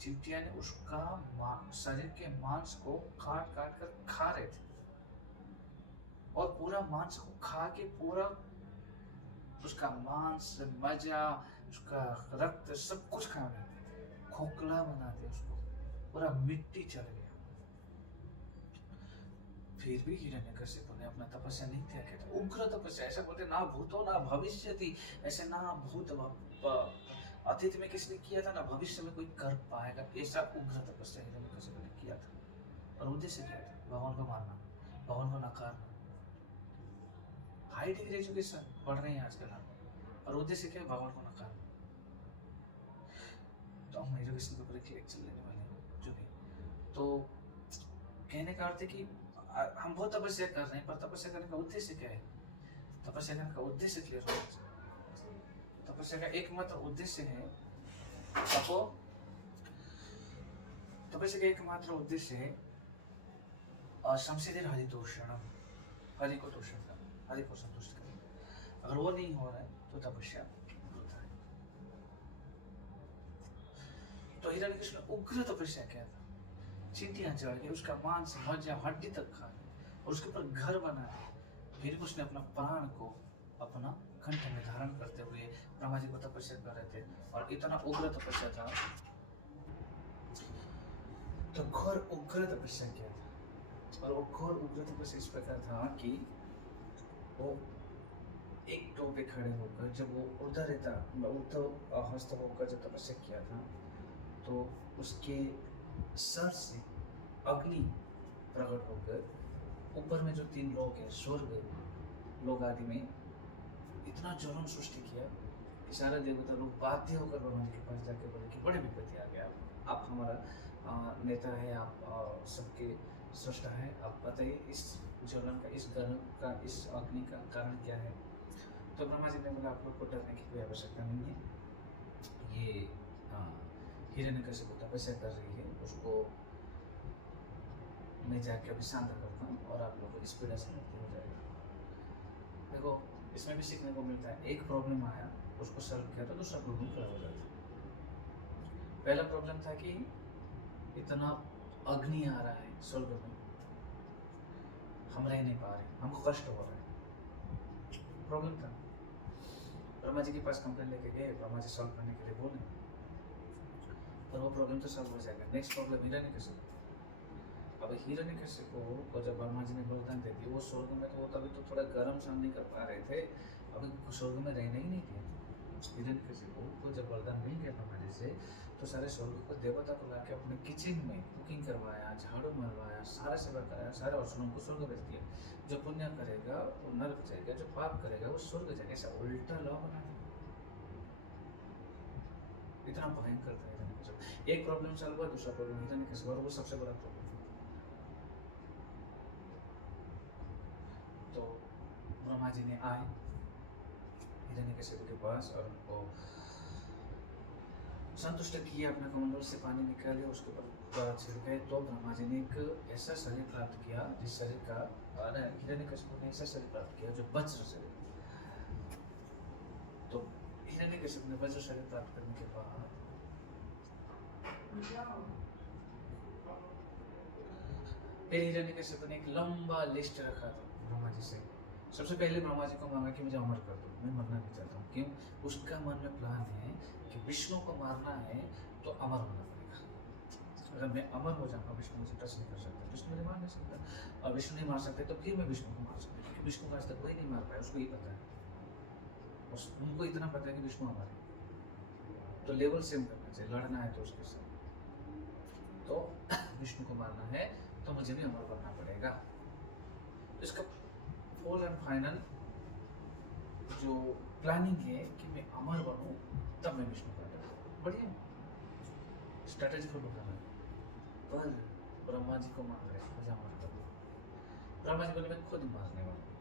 चींटियां ने उसका शरीर के मांस को काट काट कर खा रहे थे, और पूरा मांस को खा के पूरा उसका मांस, मजा, उसका रक्त सब कुछ खा गए, खोखला बना दिया उसको, पूरा मिट्टी चढ़ गया। फिर भी हिरण्यकशिपु ने अपना तपस्या नहीं त्याग किया। उग्र तपस्या, ऐसा बोलते ना भूतो ना भविष्य थी, ऐसे ना भूत अतीत में किसने किया था ना भविष्य में कोई कर पाएगा, ऐसा उग्र तपस्या हिरण्यकशिपु ने किया था। और उद्देश्य क्या था? भगवान को मारना, भगवान को नकारना। हाई डिग्री एजुकेशन पढ़ रहे हैं आजकल हम, और उद्देश्य क्या है? भगवान को नकारना। तो हम एजुकेशन के ऊपर एक लेक्चर लेने वाले हैं जो भी। तो कहने का अर्थ है कि हम बहुत तपस्या कर रहे हैं, पर तपस्या करने का उद्देश्य क्या है? तपस्या करने का उद्देश्य क्लियर होना चाहिए। तपस्या का एकमात्र उद्देश्य है आपको, तपस्या का एकमात्र उद्देश्य है शमशेर हरितोषणम, हरि को तोषण करना, हरि को संतुष्ट करना। अगर वो नहीं हो रहा है तो तपस्या होता है। तो हिरण्यकशिपु ने उग्र तपस्या किया था, चींटियां चढ़ गई, उसका मांस, मज्जा, हड्डी तक खा और उसके ऊपर घर बना दिया। फिर उसने अपना प्राण को अपना कंठ में धारण करते हुए ब्रह्मा जी को तपस्या कर रहे थे, और इतना उग्र तपस्या था, तो घोर उग्र तपस्या किया था। और वो घोर उग्र तपस्या इस प्रकार था कि वो एक टो पे खड़े होकर, जब वो ऊर्ध्व हस्त होकर जब तपस्या किया था, तो उसके सर से अग्नि प्रकट होकर ऊपर में जो 3 लोग हैं, स्वर्ग लोग आदि में इतना ज्वलन सृष्टि किया कि सारे देवता लोग बाध्य होकर ब्रह्मा जी के पास जाके बोले कि बड़े विपत्ति आ गया, आप हमारा नेता है, आप सबके सृष्टा है, आप बताइए इस ज्वलन का, इस गर्म का, इस अग्नि का कारण क्या है। तो ब्रह्मा जी ने बोला आप लोग को डरने की कोई आवश्यकता नहीं है, ये हिरण्यकशिपु तपस्या कर रही है, उसको मैं जाके अभी शांत करता हूँ और आप लोगों को इस पीड़ा से मुक्ति हो जाएगा। देखो इसमें भी सीखने को मिलता है, एक प्रॉब्लम आया उसको सॉल्व किया तो दूसरा प्रॉब्लम खड़ा हो जाता। पहला प्रॉब्लम था कि इतना अग्नि आ रहा है स्वर्ग में, हम रह नहीं पा रहे, हमको कष्ट हो रहा है, प्रॉब्लम था। ब्रह्मा जी के पास कंप्लेन लेके गए, ब्रह्मा जी सॉल्व करने के लिए बोले, पर वो प्रॉब्लम तो सॉल्व हो जाएगा। Next problem Hiranyakashipu. अब हिरण्यकशिपु को जब ब्रह्मा जी ने वरदान दे दिया, वो स्वर्ग में तो तभी तो थोड़ा गर्म सहन नहीं कर पा रहे थे, अभी स्वर्ग में रहना ही नहीं दिया। हिरण्यकशिपु को जब वरदान मिल गया ब्रह्मा जी से, तो सारे स्वर्ग को देवता को लाके अपने किचन में कुकिंग करवाया, झाड़ू मरवाया, सारा सेवा कराया, सारे असुरों को स्वर्ग भेज दिया। जो पुण्य करेगा वो नरक जाएगा, जो पाप करेगा वो स्वर्ग जाएगा। ऐसा उल्टा लॉ बना है, इतना भयंकर था हिरण्यकशिपु। एक प्रॉब्लम सॉल्व हुआ, दूसरा प्रॉब्लम हिरण्यकशिपु, और वो सबसे बड़ा प्रॉब्लम। तो ब्रह्मा जी ने आए हिरण्यकशिपु के पास और उनको संतुष्ट किया, अपना कमंडल से पानी निकाले, उसके ऊपर छिड़के। तो ब्रह्मा जी ने एक ऐसा शरीर प्राप्त किया जिस शरीर का हिरण्यकशिपु ने ऐसा शरीर प्राप्त किया जो वज्र शरीर। तो हिरण्यकशिपु ने वज्र शरीर प्राप्त करने के बाद फिर हिरण्यकशिपु ने एक लंबा लिस्ट रखा था ब्रह्मा जी से। सबसे पहले ब्रह्मा जी को मांगा कि मुझे अमर कर दो, मैं मरना नहीं चाहता हूँ। क्यों? उसका मन में प्लान है कि विष्णु को मारना है तो अमर होना पड़ेगा। अगर मैं अमर हो जाऊँगा, विष्णु मुझे टच नहीं कर सकता, विष्णु मुझे मार नहीं सकता, और विष्णु नहीं मार सकते तो फिर मैं विष्णु को मार सकता, क्योंकि विष्णु को आज तक कोई नहीं मार पाया, उसको ही पता है, उनको इतना पता है कि विष्णु अमर है। तो लेवल सेम करना चाहिए, लड़ना है तो उसके साथ, तो विष्णु को मारना है तो मुझे भी अमर बनना पड़ेगा। तो इसका फुल एंड फाइनल जो प्लानिंग है कि मैं अमर बनूं तब मैं विष्णु का आदर। बढ़िया स्ट्रेटेजी फॉलो कर रहा है, पर ब्रह्मा जी को मान रहे मुझे अमर कर दो। ब्रह्मा जी बोले मैं खुद मारने वाला हूँ,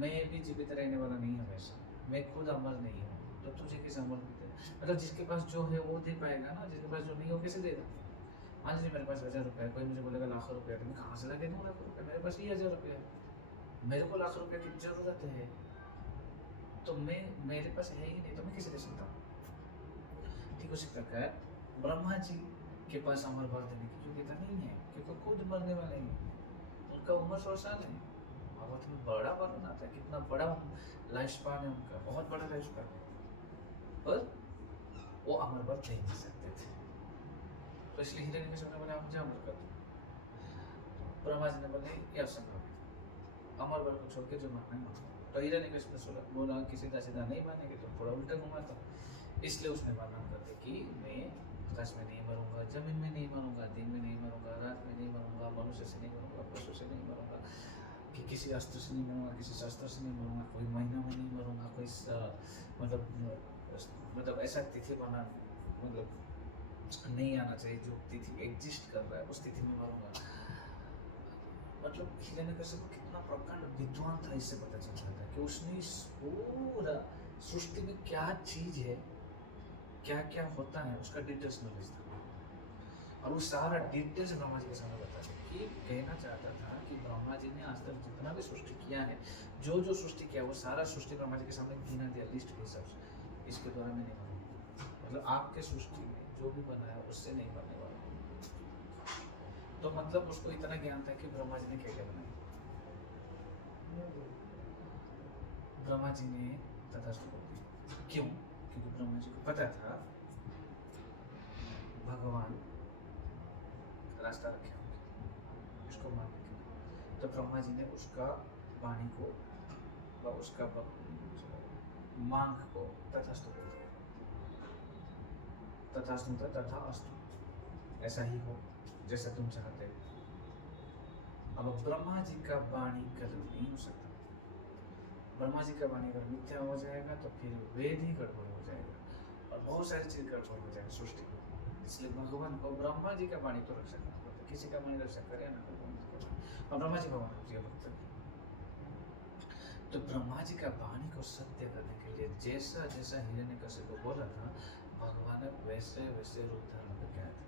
मैं भी जीवित रहने वाला नहीं हमेशा, मैं खुद अमर नहीं हूँ, तो तुझे किस अमर भी दे। मतलब जिसके पास जो है वो दे पाएगा ना, जिसके पास जो नहीं हो कैसे देगा। मान लीजिए मेरे पास 1000 रुपये है, कोई मुझे बोलेगा लाखों रुपये, तो मैं कहाँ से लगे दूँ लाख रुपये, मेरे पास ही 1000 रुपये है, मेरे को लाख रुपये की जरूरत है, तो मैं मेरे पास है ही नहीं, तो मैं कैसे दे सकता हूँ। ठीक उसी प्रकार ब्रह्मा जी के पास अमर वर देने की योग्यता नहीं है, क्योंकि खुद मरने वाले हैं, उनका उम्र 100 साल है। बहुत में बड़ा वर्णन आता है, कितना बड़ा लाइफ स्पान है उनका, बहुत बड़ा लाइफ स्पान है, पर वो अमर वर दे नहीं सकते थे। तो इसलिए हिरण्यकशिपु ने बोला आप मुझे अमर कर दो। ब्रह्मा जी ने बोले ये असंभव है, अमर वर को छोड़ के जो मानना है मानो। तो हिरण्यकशिपु ने बोला कि सीधा सीधा नहीं मानेंगे तो थोड़ा उल्टा घुमाता। इसलिए उसने वर्णन कर दिया कि मैं आकाश में नहीं मरूंगा, जमीन में नहीं मरूंगा, दिन में नहीं मरूंगा, रात में नहीं मरूंगा, मनुष्य से नहीं मरूंगा, पशु से नहीं मरूंगा, कि किसी अस्त्र से नहीं मरूंगा, किसी शस्त्र से नहीं मरूंगा, कोई महीना में नहीं मरूंगा, कोई मतलब ऐसा तिथि बना मतलब नहीं आना चाहिए जो तिथि एग्जिस्ट कर रहा है उस तिथि में मरूंगा। मतलब हिरण्यकशिपु कितना प्रकांड विद्वान था, इससे पता चलता था कि उसने इस पूरा सृष्टि में क्या चीज है, क्या क्या होता है, उसका डिटेल्स नॉलेज था, और वो सारा डिटेल्स ब्रह्मा जी के सामने बता दिया। कि कहना चाहता था कि ब्रह्मा जी ने आज तक जितना भी सृष्टि किया है, जो जो सृष्टि किया वो सारा सृष्टि ब्रह्मा जी के सामने गिना दिया लिस्ट के हिसाब से, इसके द्वारा मैं नहीं बनूंगा, मतलब आपके सृष्टि में जो भी बना है उससे नहीं बनने वाला। तो मतलब उसको इतना ज्ञान था कि ब्रह्मा जी ने क्या क्या बनाया। ब्रह्मा जी ने तथास्तु बोल दिया। क्यों? क्योंकि ब्रह्मा जी को पता था भगवान रास्ता रखे होंगे इसको मारने के लिए। तो ब्रह्मा जी ने उसका वाणी को व उसका मांग को तथास्तु बोल दिया। तथास्तु तथा अस्तु, ऐसा ही हो, जैसा तुम चाहते हो। अब ब्रह्मा जी का वाणी गलत नहीं हो सकता। ब्रह्मा जी का वाणी अगर मिथ्या हो जाएगा तो फिर वेद ही गड़बड़ हो जाएगा और बहुत सारी चीज गड़बड़ हो जाएगी सृष्टि में। इसलिए भगवान को ब्रह्मा जी का वाणी तो रक्षा करना पड़ता है, किसी का वाणी रक्षा करे ना करे और ब्रह्मा जी भगवान प्रिय भक्त है। तो ब्रह्मा जी का वाणी को सत्य करने के लिए जैसा जैसा हिरण्यकश्यप को बोला था, भगवान ने वैसे वैसे रूप धारण करके आए थे।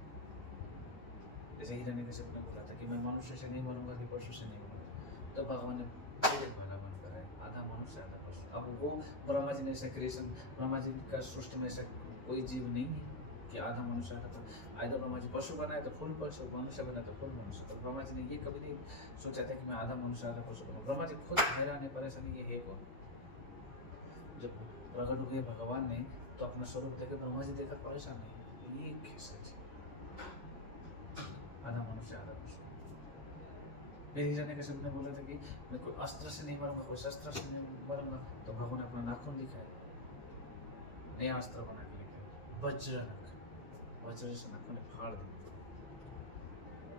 जैसे हिरण्यकश्यप ने बोला था कि मैं मनुष्य से नहीं मरूंगा कि पशु से नहीं मरूंगा, तो भगवान ने एक भला बनकर आए, आधा मनुष्य आधा पशु। अब वो ब्रह्मा जी ने ऐसा क्रिएशन, ब्रह्मा जी का सृष्टि में ऐसा कोई जीव नहीं है कि आधा मनुष्य आधा पशु। आधा ब्रह्मा जी पशु बनाए तो फुल पशु, मनुष्य बनाए तो फुल मनुष्य। तो ब्रह्मा जी ने ये कभी नहीं सोचा था कि मैं आधा मनुष्य आधा पशु बनूँ। ब्रह्मा जी खुद हैरान है, परेशान ये है कौन। जब प्रकट हुए भगवान ने तो अपना स्वरूप देकर ब्रह्मा जी देखकर परेशान नहीं, ये कैसे आधा मनुष्य आधा पशु। फिर हिरण्यकश्यप ने बोला था कि मैं कोई अस्त्र से नहीं मरूंगा, कोई शस्त्र से नहीं मरूंगा, तो भगवान ने अपना नाखून दिखाया, नया अस्त्र बना के लेकर वज्रनख, वज्र से नाखून फाड़ दिया।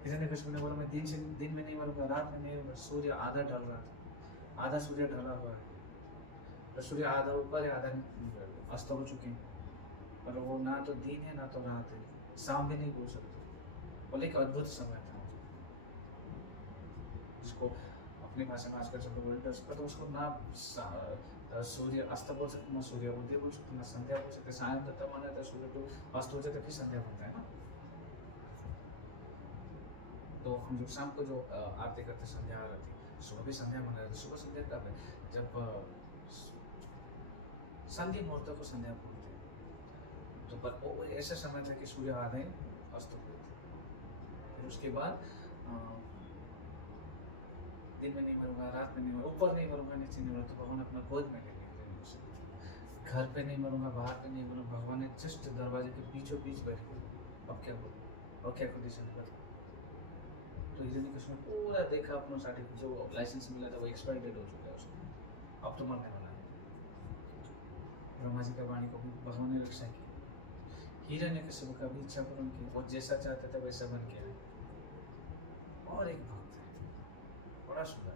हिरण्यकश्यप ने बोला मैं दिन में नहीं मरूंगा, रात में नहीं मरूंगा। सूर्य आधा ढल रहा था, आधा सूर्य ढला हुआ है, तो सूर्य आधा ऊपर है आधा अस्त हो चुके हैं, पर वो ना तो दिन है ना तो रात है, शाम भी नहीं बोल सकते। बोले एक अद्भुत समय था जिसको अपनी भाषा में आजकल सब लोग बोलते हैं, तो उसको ना सूर्य अस्त बोल सकते, ना सूर्य उदय बोल सकते, ना संध्या बोल सकते। सायं तक माना था सूर्य को अस्त हो जाता फिर संध्या बनता है ना। तो हम जो शाम को जो आरती करते संध्या आरती, सुबह भी संध्या मना रहे, सुबह संध्या कब है, जब संध्या मुहूर्त को संध्या बोलते हैं। तो पर वो ऐसा समय था कि सूर्य आधे अस्त हो गए थे। फिर उसके बाद दिन में नहीं मरूंगा, रात में नहीं मरूंगा, ऊपर नहीं मरूंगा, नीचे नहीं मरूंगा, तो भगवान अपना गोद में ले लेते हैं। घर पे नहीं मरूंगा, बाहर पे नहीं मरूंगा, भगवान ने जस्ट दरवाजे के बीचों बीच बैठ गए। अब क्या बोलूं और क्या कंडीशन कर। तो हिरण्यकश्यप ने पूरा देखा, अपना सर्टिफिकेट जो लाइसेंस मिला था वो एक्सपायर डेट हो चुका है उसको, अब तो मरने वाला है। ब्रह्मा जी का वाणी को भी भगवान ने रक्षा की। हिरण्यकश्यप का भी इच्छा पूर्ण की, वो जैसा चाहता था वैसा बन गया। और एक भक्त है बड़ा सुंदर,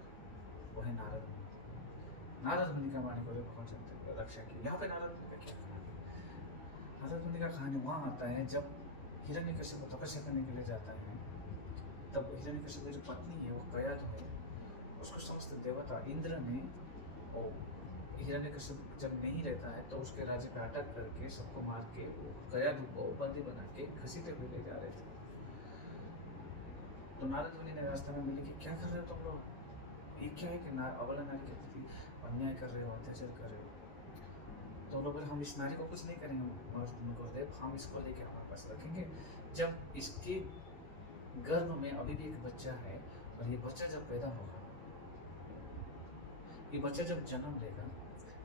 वो है नारद मुनि। नारद मुनि का वाणी को भी भगवान ने रक्षा की। यहाँ पे नारद मुनि का क्या कहानी? नारद मुनि का कहानी वहाँ आता है जब हिरण्यकश्यप को तपस्या करने के लिए जाता है, तब हिरण्यकश्यप की जो पत्नी है वो कयाधु है, उसको समस्त देवता इंद्र ने, और हिरण्यकश्यप जब नहीं रहता है तो उसके राज्य पे अटक करके सबको मार के वो कयाधु को बंदी बना के घसीटे हुए ले जा रहे थे। तो नारद मुनि ने रास्ते में मिले कि क्या कर रहे हो तुम लोग, ये क्या है कि अबला नारी के प्रति अन्याय कर रहे हो, अत्याचार कर रहे हो। तो लोग बोले हम इस नारी को कुछ नहीं करेंगे गुरुदेव, हम इसको लेके हमारे पास रखेंगे। जब इसके गर्भ में अभी भी एक बच्चा है और ये बच्चा जब पैदा होगा, ये बच्चा जब जन्म लेगा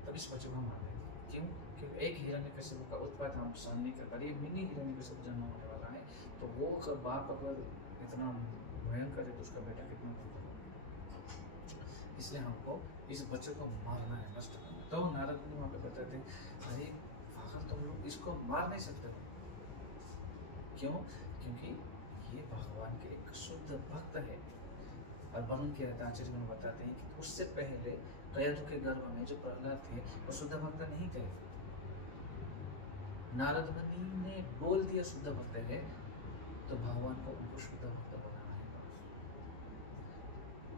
तब इस बच्चे को मार देंगे। क्यों? क्योंकि एक हिरण्यकश्यप का उत्पात हम सहन नहीं कर पा रहे, मिनी हिरण्यकश्यप जन्म होने वाला है, तो वो बाप अगर इतना भयंकर है तो उसका बेटा कितना भयंकर होगा। इसलिए हमको इस बच्चे को मारना है, नष्ट करना। तो नारद मुनि वहाँ पे बताते हैं अरे पागल तुम लोग इसको मार नहीं सकते हो। क्यों? क्योंकि ये भगवान के एक शुद्ध भक्त है। और वर्णन किया था आचार्य में बताते हैं कि उससे पहले कयाधु के गर्भ में जो प्रहलाद थे वो शुद्ध भक्त नहीं थे। नारद मुनि ने बोल दिया शुद्ध भक्त है, तो भगवान को उनको शुद्ध भक्त बनाना है।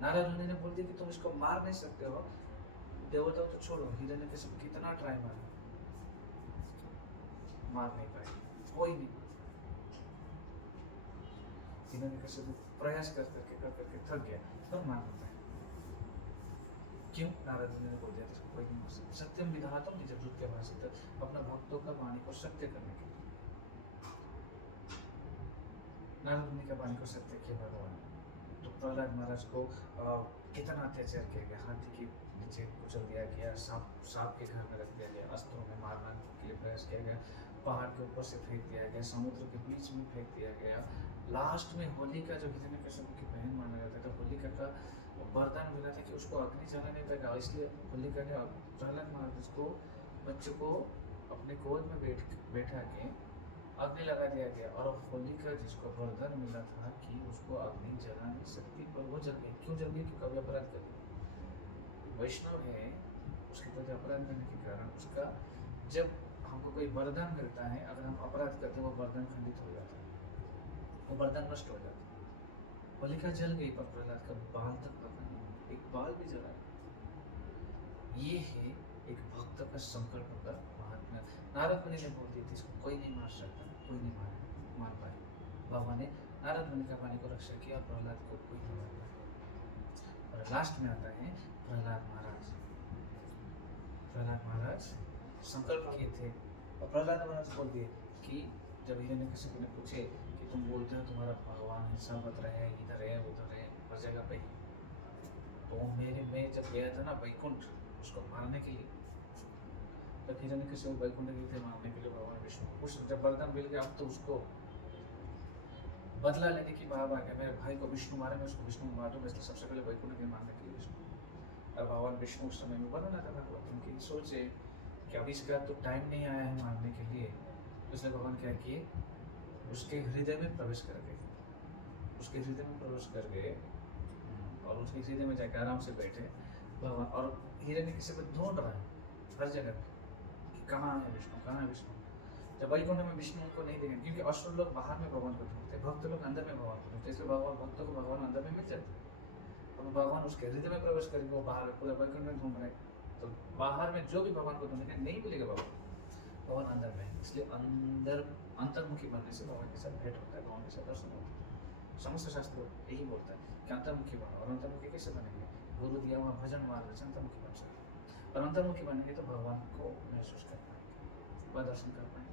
नारद मुनि ने बोल दिया कि तुम इसको मार नहीं सकते हो, देवता तो छोड़ो, हिरण्यकश्यप कितना ट्राई मार नहीं पाए, कोई नहीं। हिरण्यकश्यप प्रयास कर करके थक गया, पर मान होता है। क्यों? नारद मुनि ने बोल दिया था कोई नहीं मार सकता। सत्यम विधातम निज भृत्य भाषित, अपना भक्तों का वाणी को सत्य करने के लिए नारद मुनि का वाणी को सत्य किया भगवान। तो प्रहलाद महाराज को कितना अत्याचार किया गया, हाथी के नीचे कुचल दिया गया, सांप के घर में रख दिया गया, अस्त्रों में मारना के लिए प्रयास किया गया, पहाड़ के ऊपर से फेंक दिया गया, समुद्र के बीच में फेंक दिया गया। लास्ट में होलिका जो हिरण्यकश्यप की बहन माना जाता था, होलिका का वरदान मिला था कि उसको अग्नि जाना नहीं पाएगा, इसलिए होलिका ने प्रहलाद महाराज को बच्चे को अपने गोद में बैठा के अग्नि लगा दिया गया और होलिका जिसको वरदान मिला था कि उसको अग्नि जला नहीं सकती, पर वो जल गई। क्यों जल गई? क्योंकि कभी अपराध कर दिया। वैष्णव है, उसके प्रति अपराध करने के कारण उसका, जब हमको कोई वरदान मिलता है, अगर हम अपराध करते हैं वो वरदान खंडित हो जाता है, वो वरदान नष्ट हो जाता है। होलिका जल गई पर प्रहलाद का बाल तक पका नहीं, एक बाल भी जला। ये है एक भक्त का संकल्प का महात्मा। नारद मुनि ने बोल दिया थी इसको कोई नहीं मार सकता, कोई नहीं मार पाए। बाबा ने नारद मुनि का वाणी को रक्षा किया, प्रहलाद को कोई नहीं मार पाया। और लास्ट में आता है प्रहलाद महाराज। प्रहलाद महाराज संकल्प किए थे और प्रहलाद महाराज बोल दिए कि जब हिरण्यकशिपु ने पूछे कि तुम बोलते हो तुम्हारा भगवान है, सर्वत्र है, इधर है उधर है, हर जगह पे, तो मैं जब गया था ना वैकुंठ उसको मारने के लिए, तब हिरण्यकशिपु वैकुंठ गए थे मारने के लिए भगवान विष्णु। उस जब वरदान मिल गया, अब तो उसको बदला लेने की भाव आ गया, मेरे भाई को विष्णु मारे, मैं उसको विष्णु मार दूंगा, इसलिए सबसे पहले वैकुंठ गए मारने के लिए विष्णु। और भगवान विष्णु उस समय में वर्णन आता था उनकी सोचे कि अभी इसका तो टाइम नहीं आया है मारने के लिए, इसलिए भगवान क्या किए, उसके हृदय में प्रवेश कर गए, उसके हृदय में प्रवेश कर गए और उसके हृदय में जाकर आराम से बैठे भगवान। और हिरण्यकशिपु ढूंढ रहा है हर जगह कि कहाँ है विष्णु, कहाँ है विष्णु। जब वैकुंठ में विष्णु को नहीं देखेंगे, क्योंकि असुर लोग बाहर में भगवान को ढूंढते, भक्त लोग अंदर में भगवान को ढूंढते, इसलिए भगवान भक्तों को भगवान अंदर में मिल जाते हैं। तो भगवान उसके हृदय में प्रवेश करके वो बाहर में पूरा वैकुंठ में घूम रहे, तो बाहर में जो भी भगवान को ढूंढेंगे नहीं मिलेगा भगवान अंदर में। इसलिए अंदर अंतर्मुखी बनने से भगवान के साथ भेंट होता है, भगवान के साथ दर्शन होता है। समस्त शास्त्र यही बोलता है कि अंतर्मुखी बनो। और अंतर्मुखी कैसे बनेंगे? गुरु दिया हुआ भजन मार्ग से अंतर्मुखी बन सकते। और अंतर्मुखी बनेंगे तो भगवान को महसूस कर पाएंगे, वह दर्शन कर पाएंगे।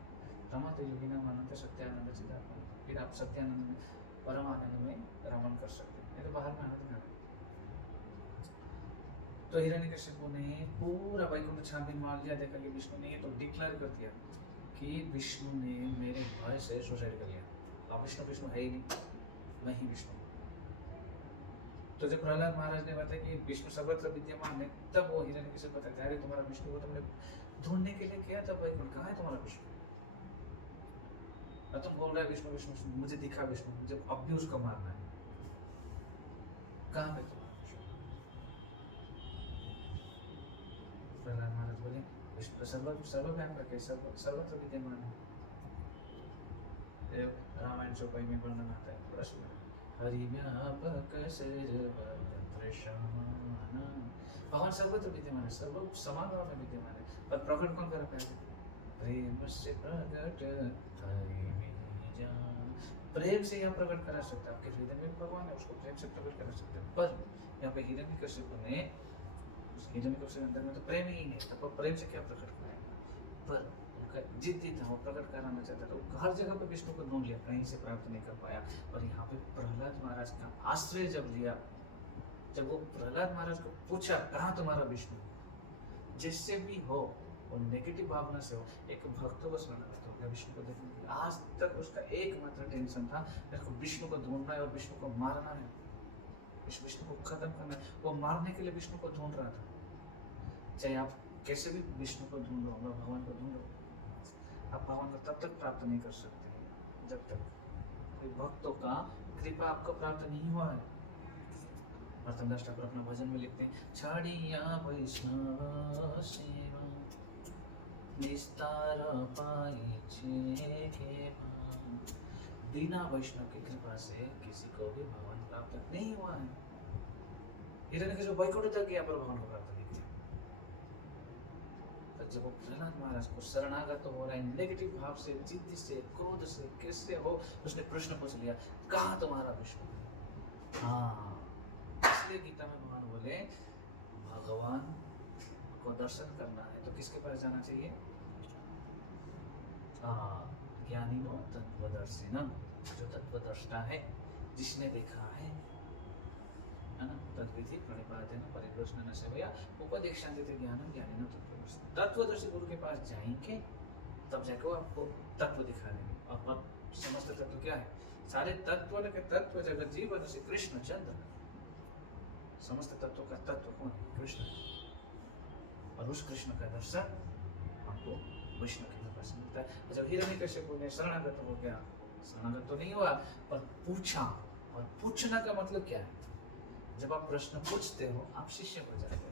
रमते योगिना मानते सत्यानंद चिदात्मा, फिर आप सत्यानंद में, परम आनंद में रमन कर सकते हैं, नहीं तो बाहर में आनंद में। तो हिरण्यकशिपु ने पूरा वैकुंठ छानबीन मार लिया, देखा कि विष्णु ने ये तो डिक्लेयर कर दिया कि विष्णु ने मेरे भय से सुसाइड कर लिया, अब विष्णु है ही नहीं, मैं ही विष्णु। तो जब प्रहलाद महाराज ने बताया कि विष्णु सर्वत्र विद्यमान है, तब वो हिरण्यकशिपु बताया, अरे तुम्हारा विष्णु को तुमने ढूंढने के लिए किया, तब वैकुंठ कहाँ है तुम्हारा विष्णु? और तुम बोल रहे विष्णु विष्णु, मुझे दिखा विष्णु, जब अब भी उसको मारना है, कहाँ पे तुम्हारा विष्णु? प्रहलाद महाराज बोले विष्णु सर्वव्यापक है, सर्वत्र विद्यमान है। रामायण चौपाई में वर्णन आता है, प्रश्न हरि व्यापक भगवान सर्वत्र विद्यमान है, सर्व समान भाव में विद्यमान है, पर प्रकट कौन कर पाएगा? प्रेम से प्रकट हरि में जान, प्रेम से यहाँ प्रकट करा सकता है। आपके हृदय में भगवान है, उसको प्रेम से प्रकट करा सकते हैं। पर यहाँ पे हिरण्यकशिपु ने, हिरण्यकशिपु अंदर में तो प्रेम ही नहीं था, पर प्रेम से क्या प्रकट कराएगा? पर उनका जिद्दी था, वो प्रकट कराना चाहता था, वो हर जगह पे विष्णु को ढूंढ लिया, कहीं से प्राप्त नहीं कर पाया। और यहाँ पे प्रहलाद महाराज का आश्रय जब लिया, जब वो प्रहलाद महाराज को पूछा कहाँ तुम्हारा विष्णु, जिससे भी हो वो नेगेटिव भावना से हो, एक भक्त को शरणागत हो गया विष्णु को देखने के लिए। आज तक उसका एकमात्र टेंशन था, मेरे को विष्णु को ढूंढना है और विष्णु को मारना है, विष्णु को खत्म करना है। वो मारने के लिए विष्णु को ढूंढ रहा था। चाहे आप कैसे भी विष्णु को ढूंढो, भगवान को ढूंढो, आप भगवान को तब तक प्राप्त नहीं कर सकते जब तक कोई भक्तों का कृपा आपको प्राप्त नहीं हुआ है। नरतनदास ठाकुर अपना भजन में लिखते हैं, छाड़िया वैष्णव सेवा निस्तार पाई छे के भान। बिना वैष्णव की कृपा से किसी को भी भगवान प्राप्त नहीं हुआ है। हिरण्यकशिपु वैकुंठ तक गया पर भगवान को प्राप्त नहीं किया। तो जब वो प्रहलाद महाराज को शरणागत हो रहा है, नेगेटिव भाव से, जिद्द से, क्रोध से, कैसे हो, उसने प्रश्न पूछ लिया, कहाँ तुम्हारा विष्णु? हाँ, इसलिए गीता में भगवान बोले भगवान को दर्शन करना है तो किसके पास जाना चाहिए? ज्ञानिनो तत्वदर्शिनम, जो तत्वदर्शिता है, जिसने देखा है ना, तद्विधि प्रणिपातेन परिप्रश्नेन सेवया उपदेक्षान्ते ज्ञानम ज्ञानिनो तत्वदर्शी। तत्वदर्शी गुरु के पास जाएंगे तब जाके वो आपको तत्व दिखा देंगे। और समस्त तत्व क्या है? सारे तत्व के तत्व जगत जीवन से कृष्ण चंद्र, समस्त तत्व का तत्व कौन है? कृष्ण। और उस कृष्ण का दर्शन हमको वैष्णव के प्रश्न उठता है। जब हिरण्यकशिपु ने शरणागत हो गया, शरणागत तो नहीं हुआ पर पूछा, और पूछना का मतलब क्या है? जब आप प्रश्न पूछते हो आप शिष्य हो जाते हो।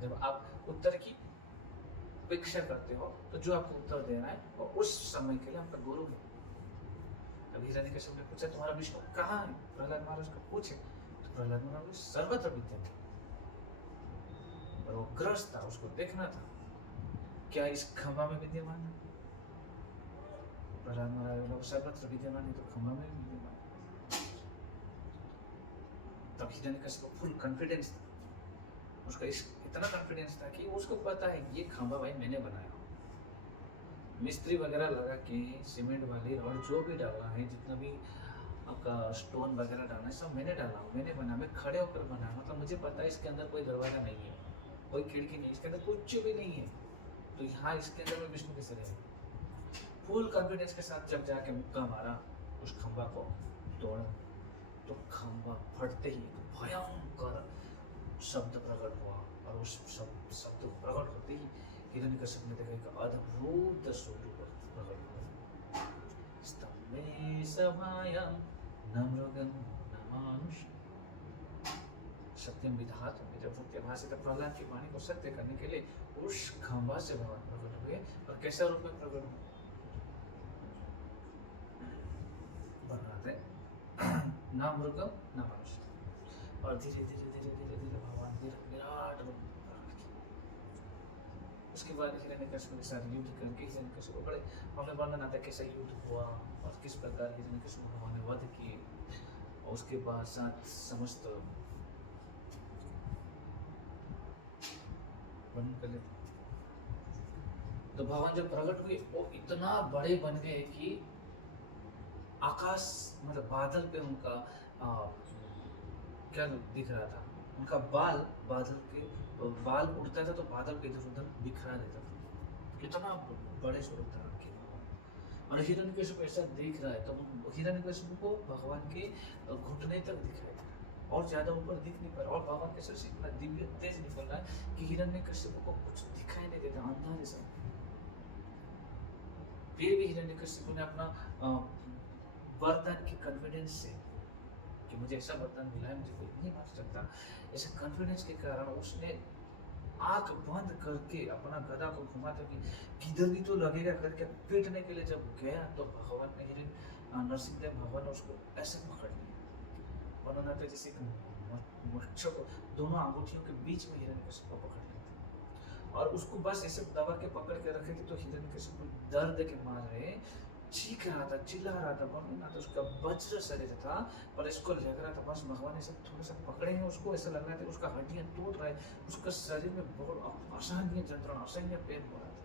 जब आप उत्तर की अपेक्षा करते हो तो जो आपको उत्तर दे रहा है वो उस समय के लिए आपका गुरु है। अब हिरण्यकशिपु ने पूछा तुम्हारा विष्णु कहाँ है? प्रहलाद महाराज को पूछे तो प्रहलाद महाराज सर्वत्र विद्यमान थे और वो ग्रस्त था, उसको देखना था क्या इस खंभा में विद्यमान है? प्रहलाद महाराज लोग सर्वत्र विद्यमान है तो खंभा में भी विद्यमान है। तब हिरण्यकशिपु को फुल कॉन्फिडेंस था, उसका इतना कॉन्फिडेंस था कि उसको पता है ये खंभा भाई मैंने बनाया, मिस्त्री वगैरह लगा के सीमेंट वाली और जो भी डाला है, जितना भी आपका स्टोन वगैरह डालना है सब मैंने डाला हूँ, मैंने बना, मैं खड़े होकर बना, मतलब मुझे पता है इसके अंदर कोई दरवाजा नहीं है, कोई खिड़की नहीं, इसके अंदर कुछ भी नहीं है, तो यहाँ इसके अंदर में विष्णु कैसे रहेगा? फुल कॉन्फिडेंस के साथ जब जाके मुक्का मारा उस खंभा को तोड़ा तो खंभा फटते ही एक भयंकर शब्द प्रकट हुआ और उस शब्द प्रकट होते ही हिरण्यकशिपु ने देखा एक अद्भुत स्वरूप प्रकट हुआ। स्तम्भे सभायां न मृगं न मानुषं सत्यम विधातुम। जब सत्य भाषित प्रहलाद की वाणी को सत्य करने के लिए उस खंभा से भगवान प्रकट हुए और कैसा रूप में प्रकट हुए? बनाते ना मृगम ना मनुष्य, और धीरे धीरे धीरे धीरे धीरे भगवान विराट रूप प्रकट किया। उसके बाद हिरण्यकशिपु के साथ युद्ध करके हिरण्यकशिपु को बड़े हमें वर्णन आता है कैसा युद्ध हुआ और किस प्रकार हिरण्यकशिपु भगवान ने वध किए, और उसके बाद साथ समस्त वर्णन कर लेते। तो भगवान जब प्रकट हुए वो इतना बड़े बन गए कि आकाश मतलब बादल पे उनका क्या दिख रहा था, उनका बाल बादल के बाल उड़ता था तो बादल पे इधर उधर बिखरा देता था, इतना बड़े स्वरूप था उनके भगवान। और हिरण्यकशिपु ऐसा देख रहा है तो हिरण्यकशिपु को भगवान के घुटने तक दिखाई दे रहा है और ज्यादा ऊपर दिख नहीं पा रहा, और भगवान के सर से इतना दिव्य तेज निकल रहा है कि हिरण्यकशिपु को कुछ दिखाई नहीं देता, अंधारे से। फिर भी हिरण्यकशिपु ने अपना वरदान के कॉन्फिडेंस से कि मुझे ऐसा वरदान मिला है मुझे कोई नहीं मार सकता, ऐसे कॉन्फिडेंस के कारण उसने आंख बंद करके अपना गदा को घुमाते कि किधर भी तो लगेगा करके पीटने के लिए जब गया तो भगवान ने नरसिंहदेव भगवान ने उसको ऐसे पकड़ लिया, वर्णन आता है जैसे मच्छर को दोनों अंगूठियों के बीच में हिरण्यकशिपु को पकड़ लिया और उसको बस ऐसे दबा के पकड़ के रखे थे। तो हिरण्यकशिपु दर्द के मारे चीख रहा था, चिल्ला रहा था, ना तो उसका वज्र शरीर था पर इसको लग रहा था बस भगवान ऐसे थोड़ा सा पकड़े हैं उसको, ऐसा लग रहा था उसका हड्डियां टूट रहा है, उसका शरीर में बहुत असहनीय यंत्रणा, असहनीय पेन हो रहा था,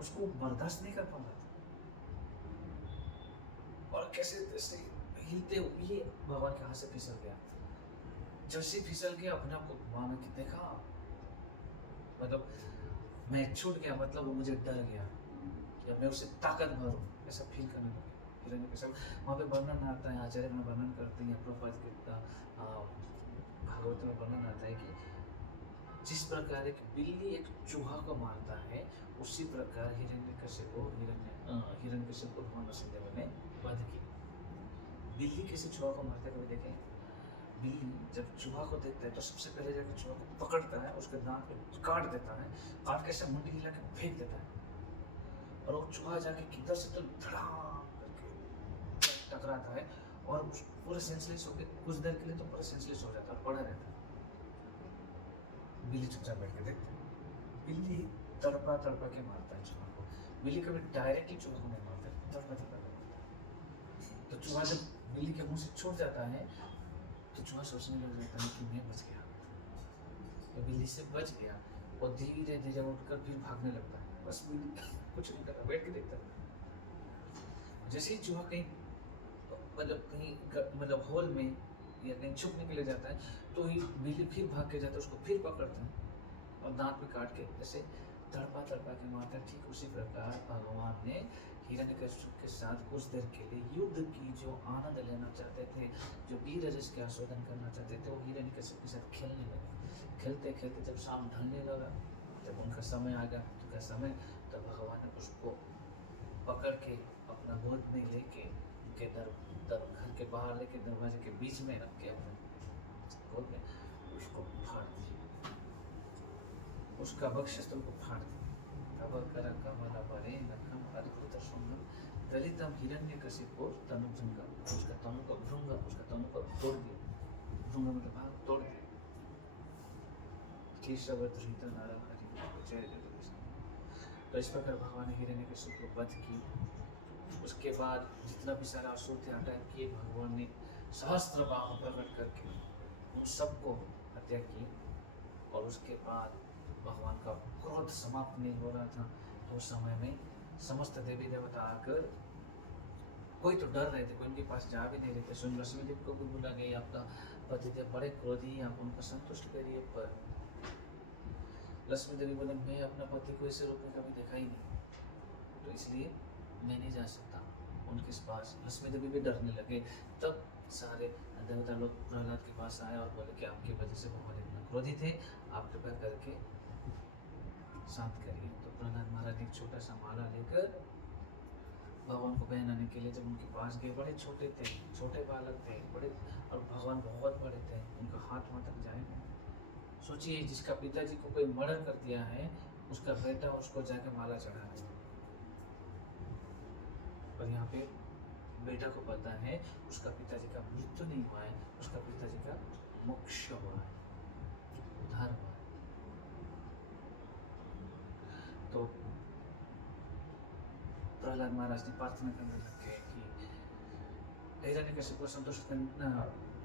उसको बर्दाश्त नहीं कर पा रहा था और कैसे ऐसे हिलते हुए भगवान के हाथ से फिसल गया। जैसे फिसल गया अपने आप को घुमाना कि देखा मतलब मैं छूट गया, मतलब वो मुझे डर गया या मैं उसे ताकत भरूं, ऐसा फील करने लगे हिरण्यकशिपु। वहाँ पे वर्णन आता है, आचार्य में वर्णन करते हैं, प्रभुपाद के भागवत में वर्णन आता है कि जिस प्रकार एक बिल्ली एक चूहा को मारता है उसी प्रकार हिरण्यकशिपु को भगवान नरसिंहदेव ने वध किया। बिल्ली कैसे चूहा को मारता है कभी देखें? बिल्ली जब चूहा को देखता है तो सबसे पहले जाकर चूहा को पकड़ता है, उसके दांत पे काट देता है, काट के ऐसे मुंडी हिला के फेंक देता है और वो चूहा जाके किधर से तो धड़ाम करके टकराता है और उस पूरे सेंसलेस होकर कुछ देर के लिए तो पूरा सेंसलेस हो जाता है और पड़ा रहता है। बिल्ली चुपचाप बैठ के देखते है, बिल्ली तड़पा तड़पा के मारता है चूहा को। बिल्ली कभी डायरेक्टली चूहा को नहीं मारता, तड़पा तड़पा के मारता है। तो चूहा जब बिल्ली के मुंह से छूट जाता है तो चूहा सोचने लग जाता है कि मैं बच गया, तो बिल्ली से बच गया और धीरे धीरे उठकर फिर भागने लगता है। बस कुछ नहीं करता, बैठ के देखता है। जैसे ही चूहा कहीं मतलब होल में या कहीं छुपने के लिए जाता है तो ही बिल्ली फिर भाग के जाता है, उसको फिर पकड़ता है और दांत में काट के ऐसे तड़पा तड़पा के मारता है। ठीक उसी प्रकार भगवान ने हिरण्यकशिपु के साथ कुछ देर के लिए युद्ध की जो आनंद लेना चाहते थे, जो वीर रजस के आस्वादन करना चाहते थे, वो हिरण्यकशिपु के साथ खेलने लगे। खेलते खेलते जब शाम ढलने लगा, जब उनका समय आ गया, उनका समय तो भगवान ने उसको पकड़ के अपना गोद में लेके उनके घर के बाहर लेके दरवाजे के बीच में रख के अपने गोद में उसको फाड़ दिया, उसका वक्षस्थल को फाड़ दिया। प्रभाकर कमलपरे नखम अद्भुत शृंगम दलितम हिरण्यकशिपुर तनुभृंगम, उसका तनु का भृंग, उसका तनु का तोड़ दिया, भृंग मतलब भाग तोड़ दिया। केशवधृत नरहरि जय जय कृष्ण। तो इस प्रकार भगवान ने हिरण्यकशिपु को वध की। उसके बाद जितना भी सारा असुर थे अटैक किए, भगवान ने सहस्त्र बाहु प्रकट करके उन सबको हत्या की। और उसके बाद भगवान का क्रोध समाप्त नहीं हो रहा था, तो उस समय में समस्त देवी देवता आकर, कोई तो डर रहे थे, कोई उनके पास जा भी नहीं रहे थे। स्वयं लक्ष्मी देवी को भी बोला गया आपका पतिदेव बड़े क्रोधी, आप उनको संतुष्ट करिए। पर लक्ष्मी देवी बोले मैं अपना पति को ऐसे रूप में कभी देखा ही नहीं, तो इसलिए मैं नहीं जा सकता उनके पास। लक्ष्मी देवी भी डरने लगे। तब सारे देवता लोग प्रहलाद के पास आए और बोले कि आपकी वजह से भगवान इतना क्रोधी थे, आप कृपया करके शांत करिए। तो प्रहलाद महाराज एक छोटा सा माला लेकर भगवान को पहनाने के लिए जब उनके पास गए, बड़े छोटे थे, छोटे बालक थे बड़े, और भगवान बहुत बड़े थे, उनका हाथ वहाँ तक जाएगा। सोचिए जिसका पिताजी को कोई मर्डर कर दिया है, उसका बेटा उसको जाके माला चढ़ा है। और यहाँ पे बेटा को पता है उसका पिताजी का मृत्यु नहीं हुआ है, उसका पिताजी का मोक्ष हुआ है, उद्धार हुआ है। तो प्रहलाद महाराज ने प्रार्थना करने लगे कि हिरण्यकशिपु को संतुष्ट करना,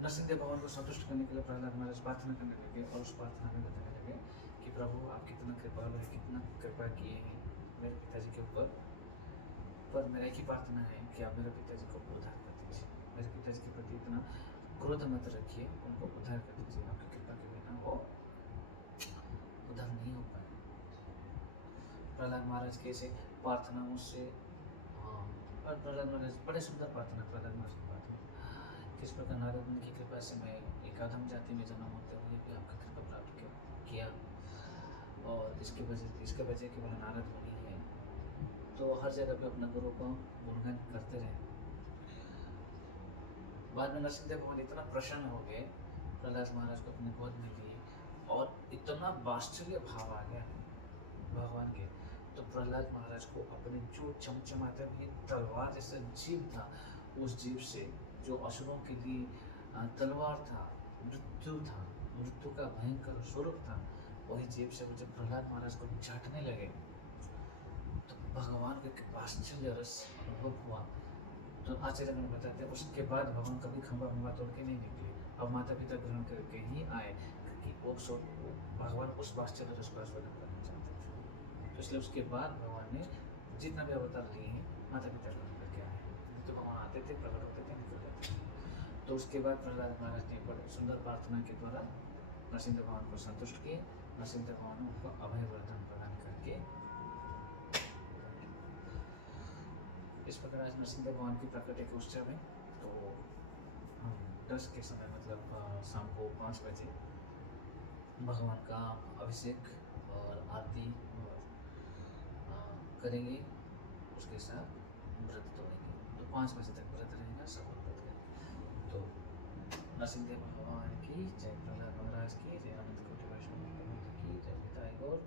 नरसिंह भगवान को संतुष्ट करने के लिए प्रहलाद महाराज प्रार्थना करने लगे। और उस प्रार्थना में बताने लगे कि प्रभु आप कितना कृपालु है, कितना कृपा किए हैं मेरे पिताजी के ऊपर, पर मेरा एक ही प्रार्थना है कि आप मेरे पिताजी को उद्धार कर दीजिए। मेरे पिताजी के प्रति इतना क्रोध मत रखिए, उनको उद्धार कर दीजिए, आपकी कृपा के बिना वो उद्धार नहीं हो पाए। प्रहलाद महाराज के ऐसे प्रार्थना उससे, और प्रहलाद महाराज बड़े सुंदर प्रार्थना, प्रहलाद महाराज की प्रार्थना किस प्रकार नारद मुनि की कृपा से मैं एक अधम जाति में जन्म होते हुए भी आपका कृपा प्राप्त किया। और इसके वजह केवल नारद मुनि है, तो हर जगह पे अपना गुरु को गुणगान करते रहे। बाद में नरसिंह भगवान इतना प्रसन्न हो गए, प्रहलाद महाराज को अपने गोद में लिए, और इतना वात्सल्य भाव आ गया भगवान के। तो प्रहलाद महाराज को अपने जो चमचमाते हुए तलवार जैसा जीव था, उस जीव से जो असुरों के लिए तलवार था, मृत्यु का भयंकर स्वरूप था, वही जीव से जब प्रहलाद महाराज को चाटने लगे तो भगवान के वात्सल्य रस अनुभव हुआ। तो आचार्य में बताते हैं उसके बाद भगवान कभी खंबा तोड़ के नहीं निकले, अब माता पिता ग्रहण करके ही आए, क्योंकि वो भगवान उस वात्सल्य रस को आस्वादन करना चाहते थे। तो इसलिए उसके बाद भगवान ने जितना भी अवतार लिए हैं माता पिता ग्रहण करके आए। तो भगवान आते थे, प्रकट होते थे, निकल जाते थे। तो उसके बाद प्रहलाद महाराज ने बड़े सुंदर प्रार्थना के द्वारा नरसिंह भगवान को संतुष्ट किए। नरसिंह भगवान ने उनको अभय वरदान प्रदान करके, इस प्रकार आज नरसिंह भगवान की प्रकट एक उत्सव है। तो हम 10 के समय मतलब शाम को 5 बजे भगवान का अभिषेक और आरती करेंगे, उसके साथ व्रत तोड़ेंगे। तो 5 बजे तक व्रत रहेगा, सब व्रत करेंगे। तो नरसिंह भगवान की जय, प्रहलाद महाराज की जय, अनंत कोटि वैष्णव की जय, पिता गौर।